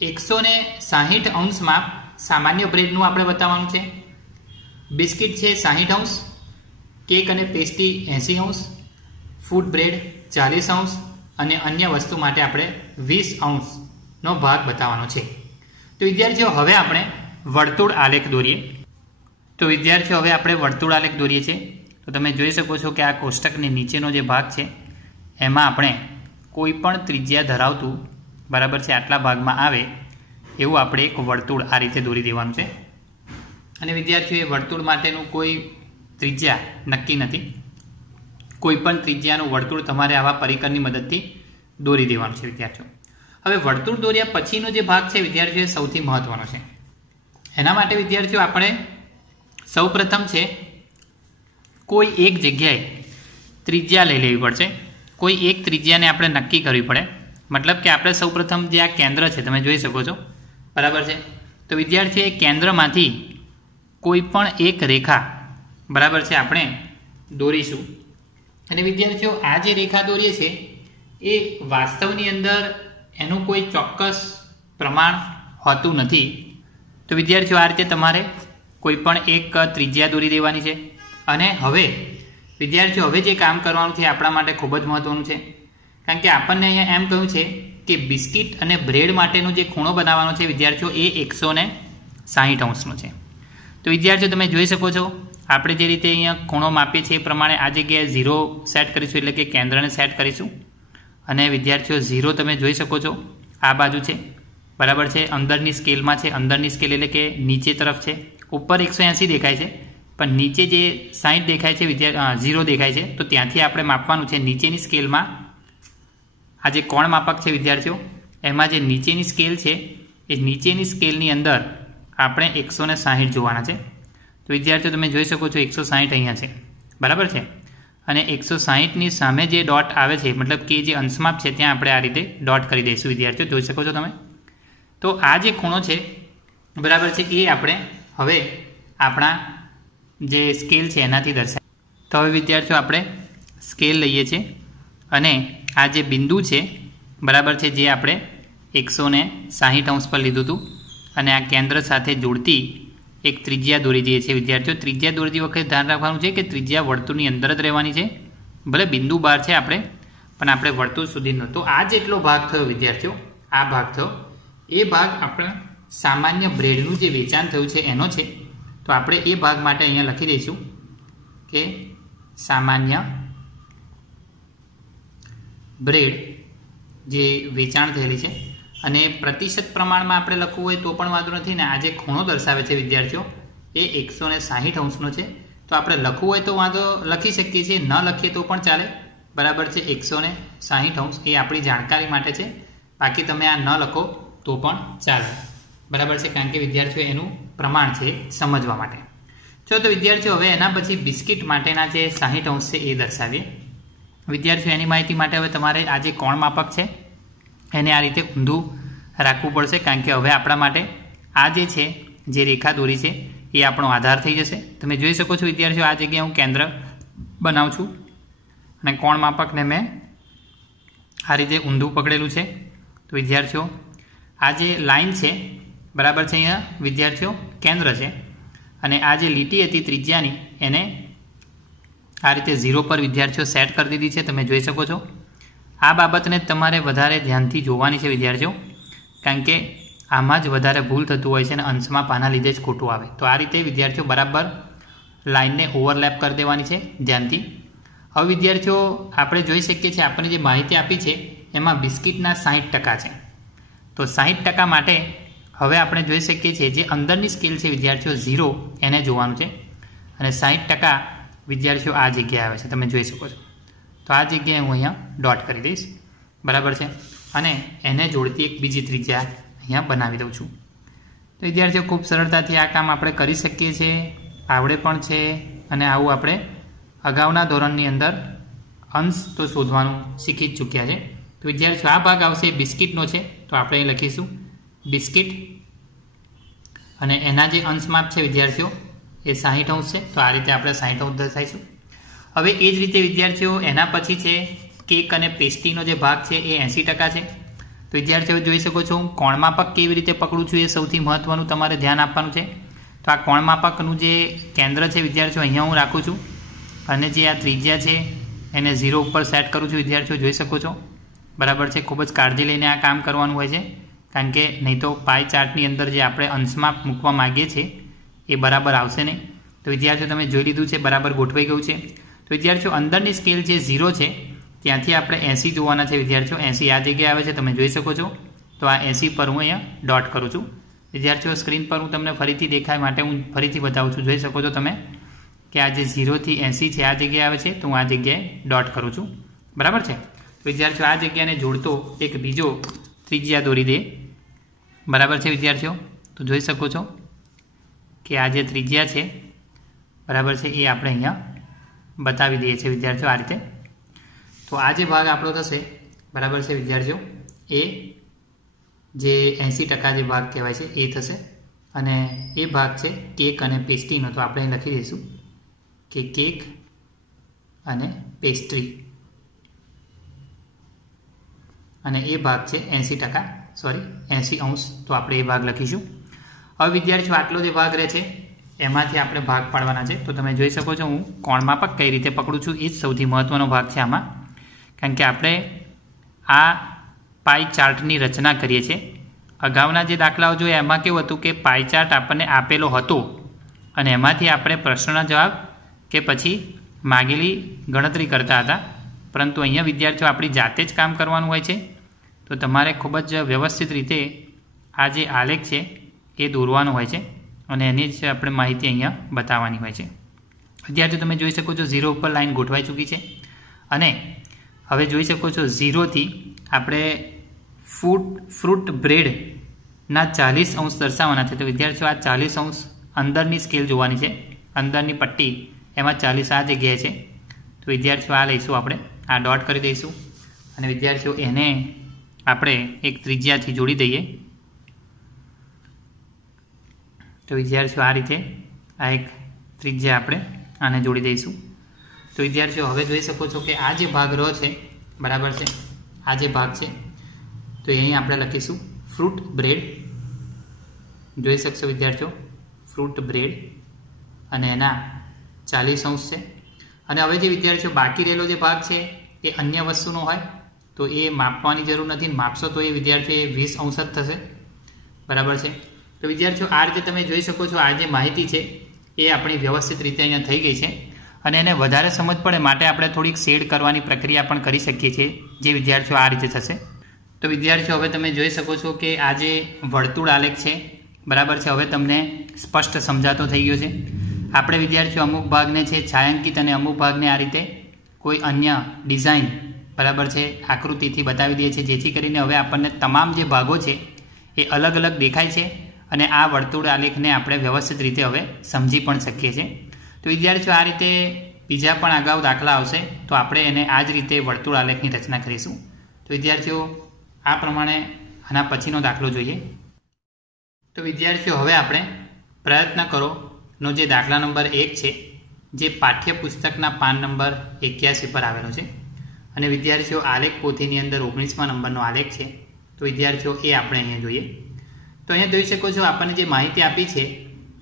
160° સામાન્ય બ્રેડનું આપણે બતાવવાનું છે, બિસ્કિટ છે 60°, કેક અને પેસ્ટ્રી 80°, ફૂડ બ્રેડ 40° અને અન્ય વસ્તુ માટે આપણે 20°નો ભાગ બતાવવાનો છે. તો વિદ્યાર્થીઓ હવે આપણે વર્તુળ આલેખ દોરીએ. તો વિદ્યાર્થીઓ હવે આપણે વર્તુળ આલેખ દોરીએ છીએ. તો તમે જોઈ શકો છો કે આ કોષ્ટકની નીચેનો જે ભાગ છે એમાં આપણે કોઈ પણ ત્રિજ્યા ધરાવતું બરાબર છે આટલા ભાગમાં આવે એવું આપણે એક વર્તુળ આ રીતે દોરી દેવાનું છે. અને વિદ્યાર્થીઓ એ વર્તુળ માટેનું કોઈ ત્રિજ્યા નક્કી નથી, કોઈ પણ ત્રિજ્યાનું વર્તુળ તમારે આવા પરિકરની મદદથી દોરી દેવાનું છે વિદ્યાર્થીઓ. હવે વર્તુળ દોર્યા પછીનો જે ભાગ છે વિદ્યાર્થીઓ સૌથી મહત્વનો છે. એના માટે વિદ્યાર્થીઓ આપણે સૌ પ્રથમ છે કોઈ એક જગ્યાએ ત્રિજ્યા લઈ લેવી પડશે. કોઈ એક ત્રિજ્યાને આપણે નક્કી કરવી પડે. મતલબ કે આપણે સૌ પ્રથમ જે આ કેન્દ્ર છે તમે જોઈ શકો છો બરાબર છે, તો વિદ્યાર્થીઓ એ કેન્દ્રમાંથી કોઈ પણ એક રેખા બરાબર છે આપણે દોરીશું. અને વિદ્યાર્થીઓ આ જે રેખા દોરીએ છે એ વાસ્તવની અંદર એનું કોઈ ચોક્કસ પ્રમાણ હોતું નથી. તો વિદ્યાર્થીઓ આ રીતે તમારે કોઈ પણ એક ત્રિજ્યા દોરી દેવાની છે. અને હવે વિદ્યાર્થીઓ હવે જે કામ કરવાનું છે આપણા માટે ખૂબ જ મહત્વનું છે, કારણ કે આપણને અહીંયા એમ કહ્યું છે કે બિસ્કિટ અને બ્રેડ માટેનો જે ખૂણો બનાવવાનો છે વિદ્યાર્થીઓ એ 160°નો છે. તો વિદ્યાર્થીઓ તમે જોઈ શકો છો આપણે જે રીતે અહીંયા ખૂણો માપીએ છીએ એ પ્રમાણે આ જગ્યાએ 0 સેટ કરીશું, એટલે કે કેન્દ્રને સેટ કરીશું. અને વિદ્યાર્થીઓ 0 તમે જોઈ શકો છો આ બાજુ છે બરાબર છે, અંદરની સ્કેલમાં છે. અંદરની સ્કેલ એટલે કે નીચે તરફ છે. ઉપર 180 દેખાય છે પણ નીચે જે 60 દેખાય છે 0 દેખાય છે, તો ત્યાંથી આપણે માપવાનું છે નીચેની સ્કેલમાં. આ જે કોણ માપક છે વિદ્યાર્થીઓ એમાં જે નીચેની સ્કેલ છે એ નીચેની સ્કેલની અંદર આપણે 160 જોવાના છે. તો વિદ્યાર્થીઓ તમે જોઈ શકો છો 160 અહીંયા છે બરાબર છે, અને 160ની સામે જે ડોટ આવે છે મતલબ કે જે અંશમાપ છે ત્યાં આપણે આ રીતે ડોટ કરી દઈશું વિદ્યાર્થીઓ જોઈ શકો છો તમે. તો આ જે ખૂણો છે બરાબર છે, એ આપણે હવે આપણા જે સ્કેલ છે એનાથી દર્શાવીએ. તો હવે વિદ્યાર્થીઓ આપણે સ્કેલ લઈએ છીએ અને આ જે બિંદુ છે બરાબર છે, જે આપણે 160 પર લીધું હતું અને આ કેન્દ્ર સાથે જોડતી એક ત્રિજ્યા દોરી દઈએ છીએ. વિદ્યાર્થીઓ ત્રિજ્યા દોરતી વખતે ધ્યાન રાખવાનું છે કે ત્રિજ્યા વર્તુળની અંદર જ રહેવાની છે, ભલે બિંદુ બહાર છે પણ આપણે વર્તુળ સુધીનો. તો આ જેટલો ભાગ થયો વિદ્યાર્થીઓ, આ ભાગ થયો, એ ભાગ આપણે સામાન્ય બ્રેડનું જે વેચાણ થયું છે એનો છે. તો આપણે એ ભાગ માટે અહીંયા લખી દઈશું કે સામાન્ય બ્રેડ જે વેચાણ થયેલી છે. અને પ્રતિશત પ્રમાણમાં આપણે લખવું હોય તો પણ વાંધો નથી ને. આ જે ખૂણો દર્શાવે છે વિદ્યાર્થીઓ એ 160 છે. તો આપણે લખવું હોય તો વાંધો લખી શકીએ છીએ, ન લખીએ તો પણ ચાલે. બરાબર છે, 160 એ આપણી જાણકારી માટે છે. બાકી તમે આ ન લખો તો પણ ચાલે. બરાબર છે, કારણ કે વિદ્યાર્થીઓ એનું પ્રમાણ છે સમજવા માટે. ચલો તો વિદ્યાર્થીઓ હવે એના પછી બિસ્કિટ માટેના જે 60 છે એ દર્શાવીએ. વિદ્યાર્થીઓ એની માહિતી માટે હવે તમારે આ જે કોણ માપક છે એને આ રીતે ઊંધું રાખવું પડશે, કારણ કે હવે આપણા માટે આ જે છે જે રેખા દોરી છે એ આપણો આધાર થઈ જશે. તમે જોઈ શકો છો વિદ્યાર્થીઓ આ જગ્યાએ હું કેન્દ્ર બનાવું છું અને કોણ માપકને મેં આ રીતે ઊંધું પકડેલું છે. તો વિદ્યાર્થીઓ આ જે લાઈન છે બરાબર છે, અહીંયા વિદ્યાર્થીઓ કેન્દ્ર છે અને આ જે લીટી હતી ત્રિજ્યાની એને આ રીતે 0 પર વિદ્યાર્થીઓ સેટ કરી દીધી છે. તમે જોઈ શકો છો. આ બાબતને તમારે વધારે ધ્યાનથી જોવાની છે વિદ્યાર્થીઓ, કારણ કે આમાં જ વધારે ભૂલ થતું હોય છે અને અંશમાં પાના લીધે જ ખોટું આવે. તો આ રીતે વિદ્યાર્થીઓ બરાબર લાઇનને ઓવરલેપ કરી દેવાની છે ધ્યાનથી. હવે વિદ્યાર્થીઓ આપણે જોઈ શકીએ છીએ આપણને જે માહિતી આપી છે એમાં બિસ્કિટના 60% છે. તો 60% માટે હવે આપણે જોઈ શકીએ છીએ જે અંદરની સ્કેલ છે વિદ્યાર્થીઓ 0 એને જોવાનું છે અને 60% વિદ્યાર્થીઓ આ જગ્યાએ આવે છે. તમે જોઈ શકો છો. તો આ જગ્યાએ હું અહીંયા ડોટ કરી દઈશ. બરાબર છે, અને એને જોડતી એક બીજી ત્રિજ્યા અહીંયા બનાવી દઉં છું. તો વિદ્યાર્થીઓ ખૂબ સરળતાથી આ કામ આપણે કરી શકીએ છીએ, આવડે પણ છે. અને આવું આપણે અગાઉના ધોરણની અંદર અંશ તો શોધવાનું શીખી જ ચૂક્યા છે. તો વિદ્યાર્થીઓ આ ભાગ આવશે બિસ્કિટનો છે, તો આપણે અહીં લખીશું બિસ્કિટ અને એના જે અંશ માપ છે વિદ્યાર્થીઓ એ 60 છે. તો આ રીતે આપણે 60 દર્શાવીશું. હવે એ જ રીતે વિદ્યાર્થીઓ એના પછી છે કેક અને પેસ્ટ્રીનો જે ભાગ છે એ 80% છે. તો વિદ્યાર્થીઓ જોઈ શકો છો હું કોણ માપક કેવી રીતે પકડું છું એ સૌથી મહત્વનું તમારે ધ્યાન આપવાનું છે. તો આ કોણ માપકનું જે કેન્દ્ર છે વિદ્યાર્થીઓ અહીંયા હું રાખું છું અને જે આ ત્રિજ્યા છે એને 0 ઉપર સેટ કરું છું. વિદ્યાર્થીઓ જોઈ શકો છો. બરાબર છે, ખૂબ જ કાળજી લઈને આ કામ કરવાનું હોય છે, કારણ કે નહીં તો પાઈ ચાર્ટની અંદર જે આપણે અંશમાં મૂકવા માગીએ છીએ એ બરાબર આવશે નહીં. તો વિદ્યાર્થીઓ તમે જોઈ લીધું છે, બરાબર ગોઠવાઈ ગયું છે. તો વિદ્યાર્થીઓ અંદરની સ્કેલ જે 0 છે ત્યાંથી આપણે 80 જોવાના છે. વિદ્યાર્થીઓ 80 આ જગ્યાએ આવે છે, તમે જોઈ શકો છો. તો આ 80 પર હું અહીંયા ડોટ કરું છું. વિદ્યાર્થીઓ સ્ક્રીન પર હું તમને ફરીથી દેખાય માટે હું ફરીથી બતાવું છું. જોઈ શકો છો તમે કે આ જે 0 થી 80 છે આ જગ્યાએ આવે છે, તો હું આ જગ્યાએ ડોટ કરું છું. બરાબર છે. તો વિદ્યાર્થીઓ આ જગ્યાને જોડતો એક બીજો ત્રિજ્યા દોરી દે. બરાબર છે વિદ્યાર્થીઓ, તો જોઈ શકો છો કે આ જે ત્રિજ્યા છે બરાબર છે એ આપણે અહીંયા બતાવી દઈએ છીએ વિદ્યાર્થીઓ આ રીતે. તો આ જે ભાગ આપણો થશે બરાબર છે વિદ્યાર્થીઓ એ જે 80% જે ભાગ કહેવાય છે એ થશે. અને એ ભાગ છે કેક અને પેસ્ટ્રીનો. તો આપણે અહીં લખી દઈશું કે કેક અને પેસ્ટ્રી અને એ ભાગ છે 80%. તો આપણે એ ભાગ લખીશું. હવે વિદ્યાર્થીઓ આટલો જે ભાગ રહે છે એમાંથી આપણે ભાગ પાડવાના છે. તો તમે જોઈ શકો છો હું કોણ માપક કઈ રીતે પકડું છું એ જ સૌથી મહત્વનો ભાગ છે આમાં, કારણ કે આપણે આ પાઈ ચાર્ટની રચના કરીએ છીએ. અગાઉના જે દાખલાઓ જોયા એમાં કેવું હતું કે પાઈ ચાર્ટ આપણને આપેલો હતો અને એમાંથી આપણે પ્રશ્નના જવાબ કે પછી માગેલી ગણતરી કરતા હતા. પરંતુ અહીંયા વિદ્યાર્થીઓ આપણી જાતે જ કામ કરવાનું હોય છે. તો તમારે ખૂબ જ વ્યવસ્થિત રીતે આ જે આલેખ છે એ દોરવાનો હોય છે અને એની જ આપણે માહિતી અહીંયા બતાવવાની હોય છે. વિદ્યાર્થીઓ તમે જોઈ શકો છો 0 ઉપર લાઈન ગોઠવાઈ ચૂકી છે અને હવે જોઈ શકો છો 0 થી આપણે ફ્રૂટ બ્રેડના 40° દર્શાવવાના છે. તો વિદ્યાર્થીઓ આ 40° અંદરની સ્કેલ જોવાની છે, અંદરની પટ્ટી એમાં 40 આ જગ્યાએ છે. તો વિદ્યાર્થીઓ આ લઈશું, આપણે આ ડોટ કરી દઈશું અને વિદ્યાર્થીઓ એને આપણે એક ત્રિજ્યાથી જોડી દઈએ. તો વિદ્યાર્થીઓ આ રીતે આ એક ત્રિજ્યા આપણે આને જોડી દઈશું. તો વિદ્યાર્થીઓ હવે જોઈ શકો છો કે આ જે ભાગ ર છે, બરાબર છે, આ જે ભાગ છે તો અહીં આપણે લખીશું ફ્રૂટ બ્રેડ. જોઈ શકશો વિદ્યાર્થીઓ ફ્રૂટ બ્રેડ અને એના 40° છે. અને હવે જે વિદ્યાર્થીઓ બાકી રહેલો જે ભાગ છે એ અન્ય વસ્તુનો હોય તો એ માપવાની જરૂર નથી. માપશો તો એ વિદ્યાર્થીઓ 20° જ થશે, બરાબર છે. તો વિદ્યાર્થીઓ આ રીતે તમે જોઈ શકો છો આ જે માહિતી છે એ આપણી વ્યવસ્થિત રીતે અહીંયા થઈ ગઈ છે. અને એને વધારે સમજ પડે માટે આપણે થોડીક શેડ કરવાની પ્રક્રિયા પણ કરી શકીએ છીએ, જે વિદ્યાર્થીઓ આ રીતે થશે. તો વિદ્યાર્થીઓ હવે તમે જોઈ શકો છો કે આ જે વર્તુળ આલેખ છે, બરાબર છે, હવે તમને સ્પષ્ટ સમજાતો થઈ ગયો છે. આપણે વિદ્યાર્થીઓ અમુક ભાગને છે છાयांकित અને અમુક ભાગને આ રીતે કોઈ અન્ય ડિઝાઇન, બરાબર છે, આકૃતિથી બતાવી દઈએ છીએ, જેથી કરીને હવે આપણને તમામ જે ભાગો છે એ અલગ અલગ દેખાય છે અને આ વર્તુળ આલેખને આપણે વ્યવસ્થિત રીતે હવે સમજી પણ શકીએ છીએ. તો વિદ્યાર્થીઓ આ રીતે બીજા પણ અગાઉ દાખલા આવશે તો આપણે એને આ જ રીતે વર્તુળ આલેખની રચના કરીશું. તો વિદ્યાર્થીઓ આ પ્રમાણે આના પછીનો દાખલો જોઈએ. તો વિદ્યાર્થીઓ હવે આપણે પ્રયત્ન કરો નો જે દાખલા નંબર 1 છે, જે પાઠ્યપુસ્તકના પાન નંબર 81 પર આવેલો છે અને વિદ્યાર્થીઓ આલેખ પોથીની અંદર 19મા નંબરનો આલેખ છે. તો વિદ્યાર્થીઓ એ આપણે અહીંયા જોઈએ. તો અહીંયા જોઈ શકો છો આપણને જે માહિતી આપી છે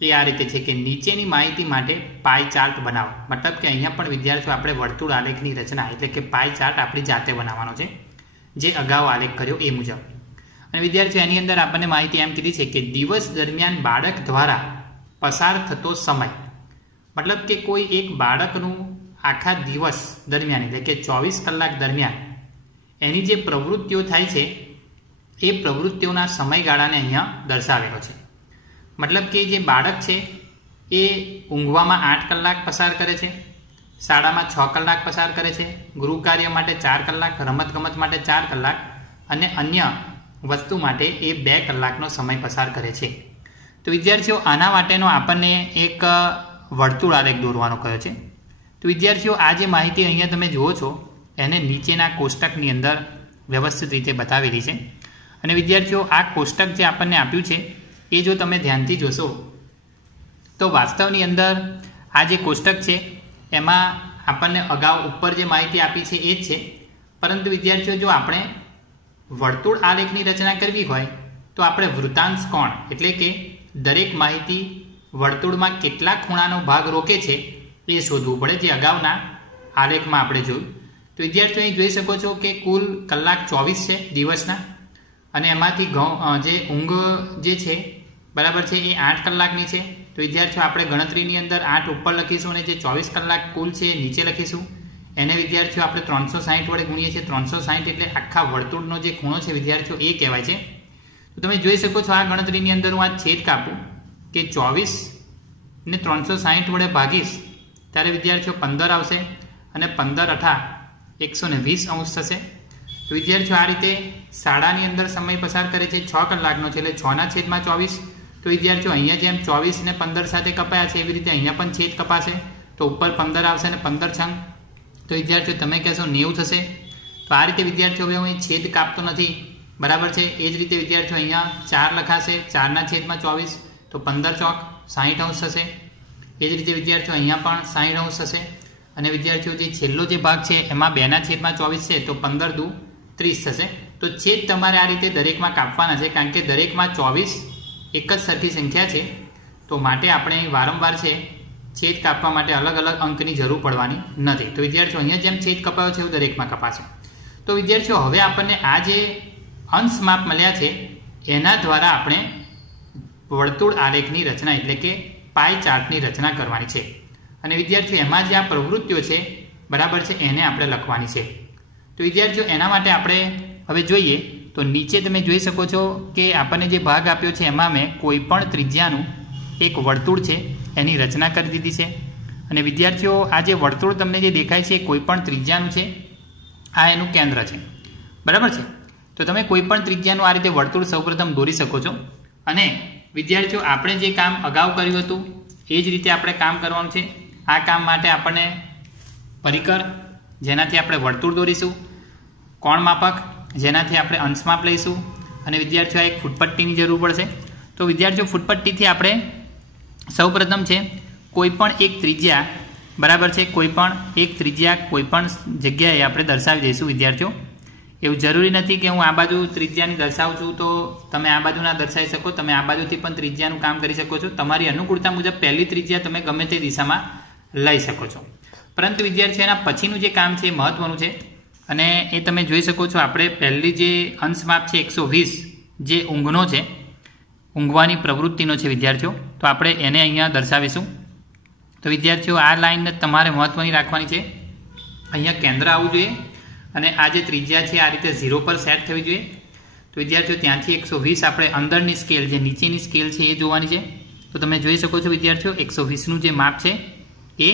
એ આ રીતે છે કે નીચેની માહિતી માટે પાઈ ચાર્ટ બનાવો. મતલબ કે અહીંયા પણ વિદ્યાર્થીઓ આપણે વર્તુળ આલેખની રચના એટલે કે પાઈ ચાર્ટ આપણી જાતે બનાવવાનો છે, જે અગાઉ આલેખ કર્યો એ મુજબ. અને વિદ્યાર્થીઓ એની અંદર આપણને માહિતી એમ કીધી છે કે દિવસ દરમિયાન બાળક દ્વારા પસાર થતો સમય, મતલબ કે કોઈ એક બાળકનું આખા દિવસ દરમિયાન એટલે કે 24 કલાક દરમિયાન એની જે પ્રવૃત્તિઓ થાય છે એ પ્રવૃત્તિઓના સમયગાળાને અહીંયા દર્શાવેલો છે. મતલબ કે જે બાળક છે એ ઊંઘવામાં 8 કલાક પસાર કરે છે, શાળામાં 6 કલાક પસાર કરે છે, ગૃહ કાર્ય માટે 4 કલાક, રમતગમત માટે 4 કલાક અને અન્ય વસ્તુ માટે એ 2 કલાકનો સમય પસાર કરે છે. તો વિદ્યાર્થીઓ આના માટેનો આપણને એક વર્તુળ આલેખ દોરવાનો કહ્યો છે. તો વિદ્યાર્થીઓ આ જે માહિતી અહીંયા તમે જુઓ છો એને નીચેના કોષ્ટકની અંદર વ્યવસ્થિત રીતે બતાવેલી છે. અને વિદ્યાર્થીઓ આ કોષ્ટક જે આપણને આપ્યું છે એ જો તમે ધ્યાનથી જોશો તો વાસ્તવની અંદર આ જે કોષ્ટક છે એમાં આપણને અગાઉ ઉપર જે માહિતી આપી છે એ જ છે, પરંતુ વિદ્યાર્થીઓ જો આપણે વર્તુળ આલેખની રચના કરવી હોય તો આપણે વૃત્તાંશ કોણ એટલે કે દરેક માહિતી વર્તુળમાં કેટલા ખૂણાનો ભાગ રોકે છે એ શોધવું પડે, જે અગાઉના આલેખમાં આપણે જોયું. તો વિદ્યાર્થીઓ અહીં જોઈ શકો છો કે કુલ કલાક 24 છે દિવસના અને એમાંથી જે ઊંઘ જે છે, બરાબર છે, એ 8 કલાકની છે. તો વિદ્યાર્થીઓ આપણે ગણતરીની અંદર 8 ઉપર લખીશું અને જે 24 કલાક કુલ છે એ નીચે લખીશું. એને વિદ્યાર્થીઓ આપણે 360 વડે ગુણીએ છીએ. 360 એટલે આખા વર્તુળનો જે ખૂણો છે વિદ્યાર્થીઓ એ કહેવાય છે. તો તમે જોઈ શકો છો આ ગણતરીની અંદર હું આ છેદ કાપું કે 24 ને 360 વડે ભાગીશ ત્યારે વિદ્યાર્થીઓ 15 આવશે અને 15 × 8 120° થશે. તો વિદ્યાર્થીઓ આ રીતે શાળાની અંદર સમય પસાર કરે છે 6 કલાકનો છે એટલે 6/24. તો વિદ્યાર્થીઓ અહીંયા જેમ 24 ને 15 સાથે કપાયા છે એવી રીતે અહીંયા પણ છેદ કપાશે તો ઉપર 15 આવશે અને 15 છંગ. તો વિદ્યાર્થીઓ તમે કહેશો 90 થશે. તો આ રીતે વિદ્યાર્થીઓ હવે હું છેદ કાપતો નથી, બરાબર છે. એ જ રીતે વિદ્યાર્થીઓ અહીંયા 4 લખાશે, 4/24 તો 15 ચોક 60° થશે. એ જ રીતે વિદ્યાર્થીઓ અહીંયા પણ 60° થશે. અને વિદ્યાર્થીઓ જે છેલ્લો જે ભાગ છે એમાં 2/24 છે તો 15 દુ 30 થશે. તો છેદ તમારે આ રીતે દરેકમાં કાપવાના છે, કારણ કે દરેકમાં 24 એક જ સરખી સંખ્યા છે. તો માટે આપણે વારંવાર છે છેદ કાપવા માટે અલગ અલગ અંકની જરૂર પડવાની નથી. તો વિદ્યાર્થીઓ અહીંયા જેમ છેદ કપાયો છે એવું દરેકમાં કપાશે. તો વિદ્યાર્થીઓ હવે આપણને આ જે અંશ માપ મળ્યા છે એના દ્વારા આપણે વર્તુળ આલેખની રચના એટલે કે પાઈ ચાર્ટની રચના કરવાની છે. અને વિદ્યાર્થીઓ એમાં જે આ પ્રવૃત્તિઓ છે, બરાબર છે, એને આપણે લખવાની છે. તો વિદ્યાર્થીઓ એના માટે આપણે હવે જોઈએ તો નીચે તમે જોઈ શકો છો કે આપણને જે ભાગ આપ્યો છે એમાં મેં કોઈ પણ ત્રિજ્યાનું એક વર્તુળ છે એની રચના કરી દીધી છે. અને વિદ્યાર્થીઓ આ જે વર્તુળ તમને જે દેખાય છે કોઈ પણ ત્રિજ્યાનું છે, આ એનું કેન્દ્ર છે, બરાબર છે. તો તમે કોઈ પણ ત્રિજ્યાનું આ રીતે વર્તુળ સૌપ્રથમ દોરી શકો છો. અને વિદ્યાર્થીઓ આપણે જે કામ અગાઉ કર્યું હતું એ જ રીતે આપણે કામ કરવાનું છે. આ કામ માટે આપણને પરિકર જેનાથી આપણે વર્તુળ દોરીશું, કોણ માપક જેનાથી આપણે અંશમાપ લઈશું અને વિદ્યાર્થીઓ એક ફૂટપટ્ટીની જરૂર પડશે. તો વિદ્યાર્થીઓ ફૂટપટ્ટીથી આપણે સૌપ્રથમ છે કોઈપણ એક ત્રિજ્યા, બરાબર છે, કોઈપણ એક ત્રિજ્યા કોઈપણ જગ્યાએ આપણે દર્શાવી દઈશું વિદ્યાર્થીઓ. એવું જરૂરી નથી કે હું આ બાજુ ત્રિજ્યાની દર્શાવું છું તો તમે આ બાજુ ના દર્શાવી શકો, તમે આ બાજુથી પણ ત્રિજ્યાનું કામ કરી શકો છો. તમારી અનુકૂળતા મુજબ પહેલી ત્રિજ્યા તમે ગમે તે દિશામાં લઈ શકો છો. પરંતુ વિદ્યાર્થીઓ એના પછીનું જે કામ છે એ મહત્વનું છે અને એ તમે જોઈ શકો છો. આપણે પહેલી જે અંશ માપ છે 120 જે ઊંઘનો છે, ઊંઘવાની પ્રવૃત્તિનો છે વિદ્યાર્થીઓ, તો આપણે એને અહીંયા દર્શાવીશું. તો વિદ્યાર્થીઓ આ લાઈન તમારે મહત્વની રાખવાની છે. અહીંયા કેન્દ્ર આવવું જોઈએ અને આ જે ત્રિજ્યા છે આ રીતે 0 પર સેટ થવી જોઈએ. તો વિદ્યાર્થીઓ ત્યાંથી 120 આપણે અંદરની સ્કેલ, જે નીચેની સ્કેલ છે એ જોવાની છે. તો તમે જોઈ શકો છો વિદ્યાર્થીઓ 120નું જે માપ છે એ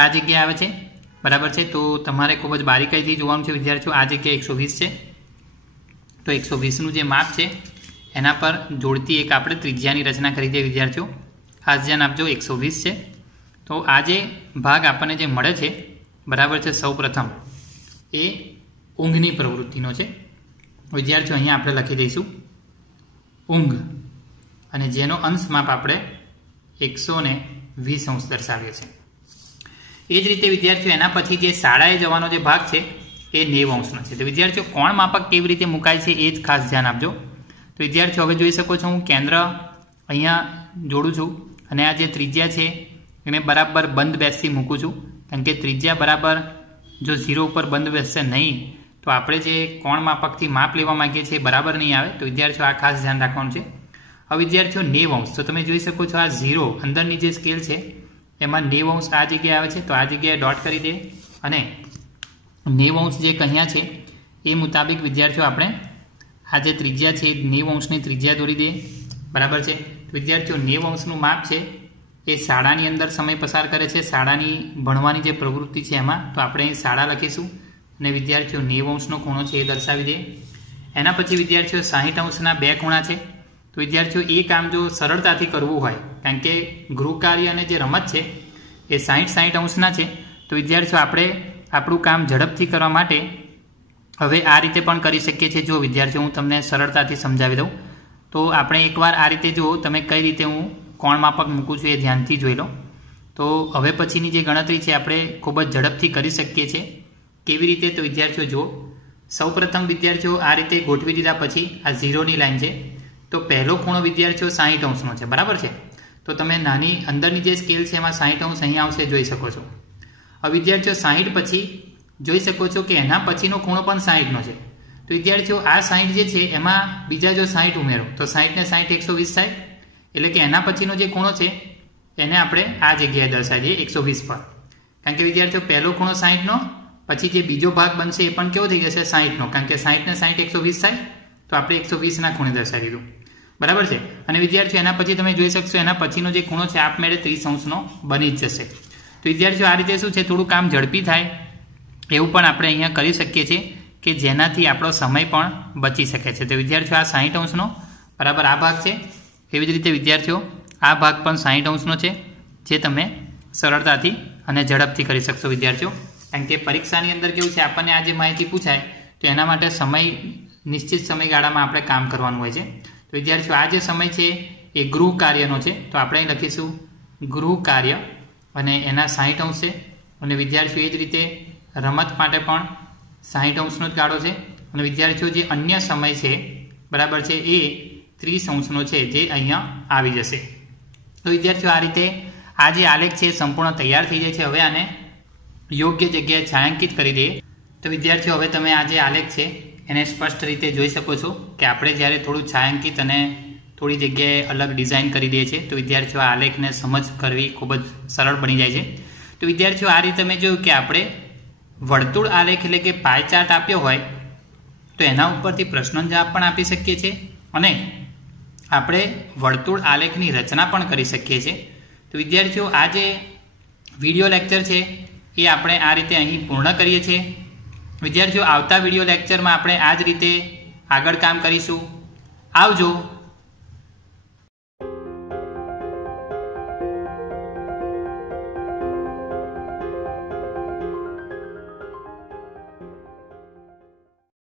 આ જગ્યાએ આવે છે, બરાબર છે. તો તમારે ખૂબ જ બારીકાઈથી જોવાનું છે વિદ્યાર્થીઓ. આ જગ્યાએ 120 છે, તો 120નું જે માપ છે એના પર જોડતી એક આપણે ત્રિજ્યાની રચના કરી દઈએ વિદ્યાર્થીઓ. ખાસ ધ્યાન આપજો, 120 છે. તો આ જે ભાગ આપણને જે મળે છે, બરાબર છે, સૌ પ્રથમ એ ઊંઘની પ્રવૃત્તિનો છે વિદ્યાર્થીઓ. અહીંયા આપણે લખી દઈશું ઊંઘ અને જેનો અંશ માપ આપણે 120 અંશ દર્શાવીએ છીએ. એ જ રીતે વિદ્યાર્થીઓ એના પછી જે શાળાએ જવાનો જે ભાગ છે એ 90 અંશનો છે. તો વિદ્યાર્થીઓ કોણ માપક કેવી રીતે મુકાય છે એ જ ખાસ ધ્યાન આપજો. તો વિદ્યાર્થીઓ હવે જોઈ શકો છો હું કેન્દ્ર અહીંયા જોડું છું અને આ જે ત્રિજ્યા છે એને બરાબર બંધ બેસથી મૂકું છું, કારણ કે ત્રિજ્યા બરાબર જો 0 ઉપર બંધ બેસશે નહીં તો આપણે જે કોણ માપકથી માપ લેવા માંગીએ છીએ એ બરાબર નહીં આવે. તો વિદ્યાર્થીઓ આ ખાસ ધ્યાન રાખવાનું છે. હવે વિદ્યાર્થીઓ 90 અંશ, તો તમે જોઈ શકો છો આ 0 અંદરની જે સ્કેલ છે એમાં 90 અંશ આ જગ્યાએ આવે છે. તો આ જગ્યાએ ડોટ કરી દે અને 90 અંશ જે કહ્યા છે એ મુતાબિક વિદ્યાર્થીઓ આપણે આ જે ત્રિજ્યા છે 90 અંશની ત્રિજ્યા દોરી દઈએ, બરાબર છે. વિદ્યાર્થીઓ 90 અંશનું માપ છે એ શાળાની અંદર સમય પસાર કરે છે, શાળાની ભણવાની જે પ્રવૃત્તિ છે એમાં. તો આપણે અહીં શાળા લખીશું અને વિદ્યાર્થીઓ 90 અંશનો ખૂણો છે એ દર્શાવી દઈએ. એના પછી વિદ્યાર્થીઓ 60 અંશના 2 ખૂણા છે. તો વિદ્યાર્થીઓ એ કામ જો સરળતાથી કરવું હોય, કારણ કે ગૃહ કાર્ય અને જે રમત છે એ 60 અંશના છે, તો વિદ્યાર્થીઓ આપણે આપણું કામ ઝડપથી કરવા માટે હવે આ રીતે પણ કરી શકીએ છીએ. જો વિદ્યાર્થીઓ હું તમને સરળતાથી સમજાવી દઉં તો આપણે એકવાર આ રીતે જુઓ, તમે કઈ રીતે હું કોણ માપક મૂકું છું એ ધ્યાનથી જોઈ લો. તો હવે પછીની જે ગણતરી છે આપણે ખૂબ જ ઝડપથી કરી શકીએ છીએ. કેવી રીતે? તો વિદ્યાર્થીઓ જુઓ, સૌપ્રથમ વિદ્યાર્થીઓ આ રીતે ગોઠવી દીધા પછી આ 0ની લાઈન છે, તો પહેલો ખૂણો વિદ્યાર્થીઓ 60 અંશનો છે, બરાબર છે. તો તમે નાની અંદરની જે સ્કેલ છે એમાં 60 અંશ અહીંયા આવશે, જોઈ શકો છો. હવે વિદ્યાર્થીઓ 60 પછી જોઈ શકો છો કે એના પછીનો ખૂણો પણ 60નો છે. તો વિદ્યાર્થીઓ આ 60 જે છે એમાં બીજા જો 60 ઉમેરો તો 60 ને 60 120 થાય. એટલે કે એના પછીનો જે ખૂણો છે એને આપણે આ જગ્યાએ દર્શાવીએ 120 પર, કારણ કે વિદ્યાર્થીઓ પહેલો ખૂણો 60નો, પછી જે બીજો ભાગ બનશે એ પણ કેવો થઈ જશે 60નો, કારણ કે 60 ને 60 120 થાય. તો આપણે 120ના ખૂણે દર્શાવી દીધું, બરાબર છે. અને વિદ્યાર્થીઓ એના પછી તમે જોઈ શકશો એના પછીનો જે ખૂણો છે આપમેળે 30 અંશનો બની જ જશે. તો વિદ્યાર્થીઓ આ રીતે શું છે, થોડું કામ ઝડપી થાય એવું પણ આપણે અહીંયા કરી શકીએ છીએ કે જેનાથી આપણો સમય પણ બચી શકે છે. તો વિદ્યાર્થીઓ આ 60 અંશનો બરાબર આ ભાગ છે. એવી જ રીતે વિદ્યાર્થીઓ આ ભાગ પણ 60 અંશનો છે, જે તમે સરળતાથી અને ઝડપથી કરી શકશો વિદ્યાર્થીઓ. કારણ કે પરીક્ષાની અંદર કેવું છે, આપણને આ જે માહિતી પૂછાય તો એના માટે સમય નિશ્ચિત સમયગાળામાં આપણે કામ કરવાનું હોય છે. તો વિદ્યાર્થીઓ આ જે સમય છે એ ગૃહ કાર્યનો છે, તો આપણે અહીં લખીશું ગૃહ કાર્ય અને એના 60 અંશ છે. અને વિદ્યાર્થીઓ એ જ રીતે રમત માટે પણ 60 અંશનો જ ગાળો છે. અને વિદ્યાર્થીઓ જે અન્ય સમય છે, બરાબર છે, એ 30 અંશનો છે, જે અહીંયા આવી જશે. તો વિદ્યાર્થીઓ આ રીતે આ જે આલેખ છે સંપૂર્ણ તૈયાર થઈ જાય છે. હવે આને યોગ્ય જગ્યાએ છાંયાંકિત કરી દઈએ. તો વિદ્યાર્થીઓ હવે તમે આ જે આલેખ છે એને સ્પષ્ટ રીતે જોઈ શકો છો કે આપણે જ્યારે થોડું છાંયાંકિત અને થોડી જગ્યાએ અલગ ડિઝાઇન કરી દઈએ છીએ તો વિદ્યાર્થીઓ આ આલેખને સમજ કરવી ખૂબ જ સરળ બની જાય છે. તો વિદ્યાર્થીઓ આ રીતે તમે જોયું કે આપણે વર્તુળ આલેખ એટલે કે પાય ચાર્ટ આપ્યો હોય તો એના ઉપરથી પ્રશ્નનો જવાબ પણ આપી શકીએ છીએ અને આપણે વર્તુળ આલેખની રચના પણ કરી શકીએ છીએ. તો વિદ્યાર્થીઓ આ જે વિડીયો લેક્ચર છે એ આપણે આ રીતે અહીં પૂર્ણ કરીએ છીએ. વિદ્યાર્થીઓ આવતા વિડીયો લેક્ચરમાં આપણે આ જ રીતે આગળ કામ કરીશું. આવજો.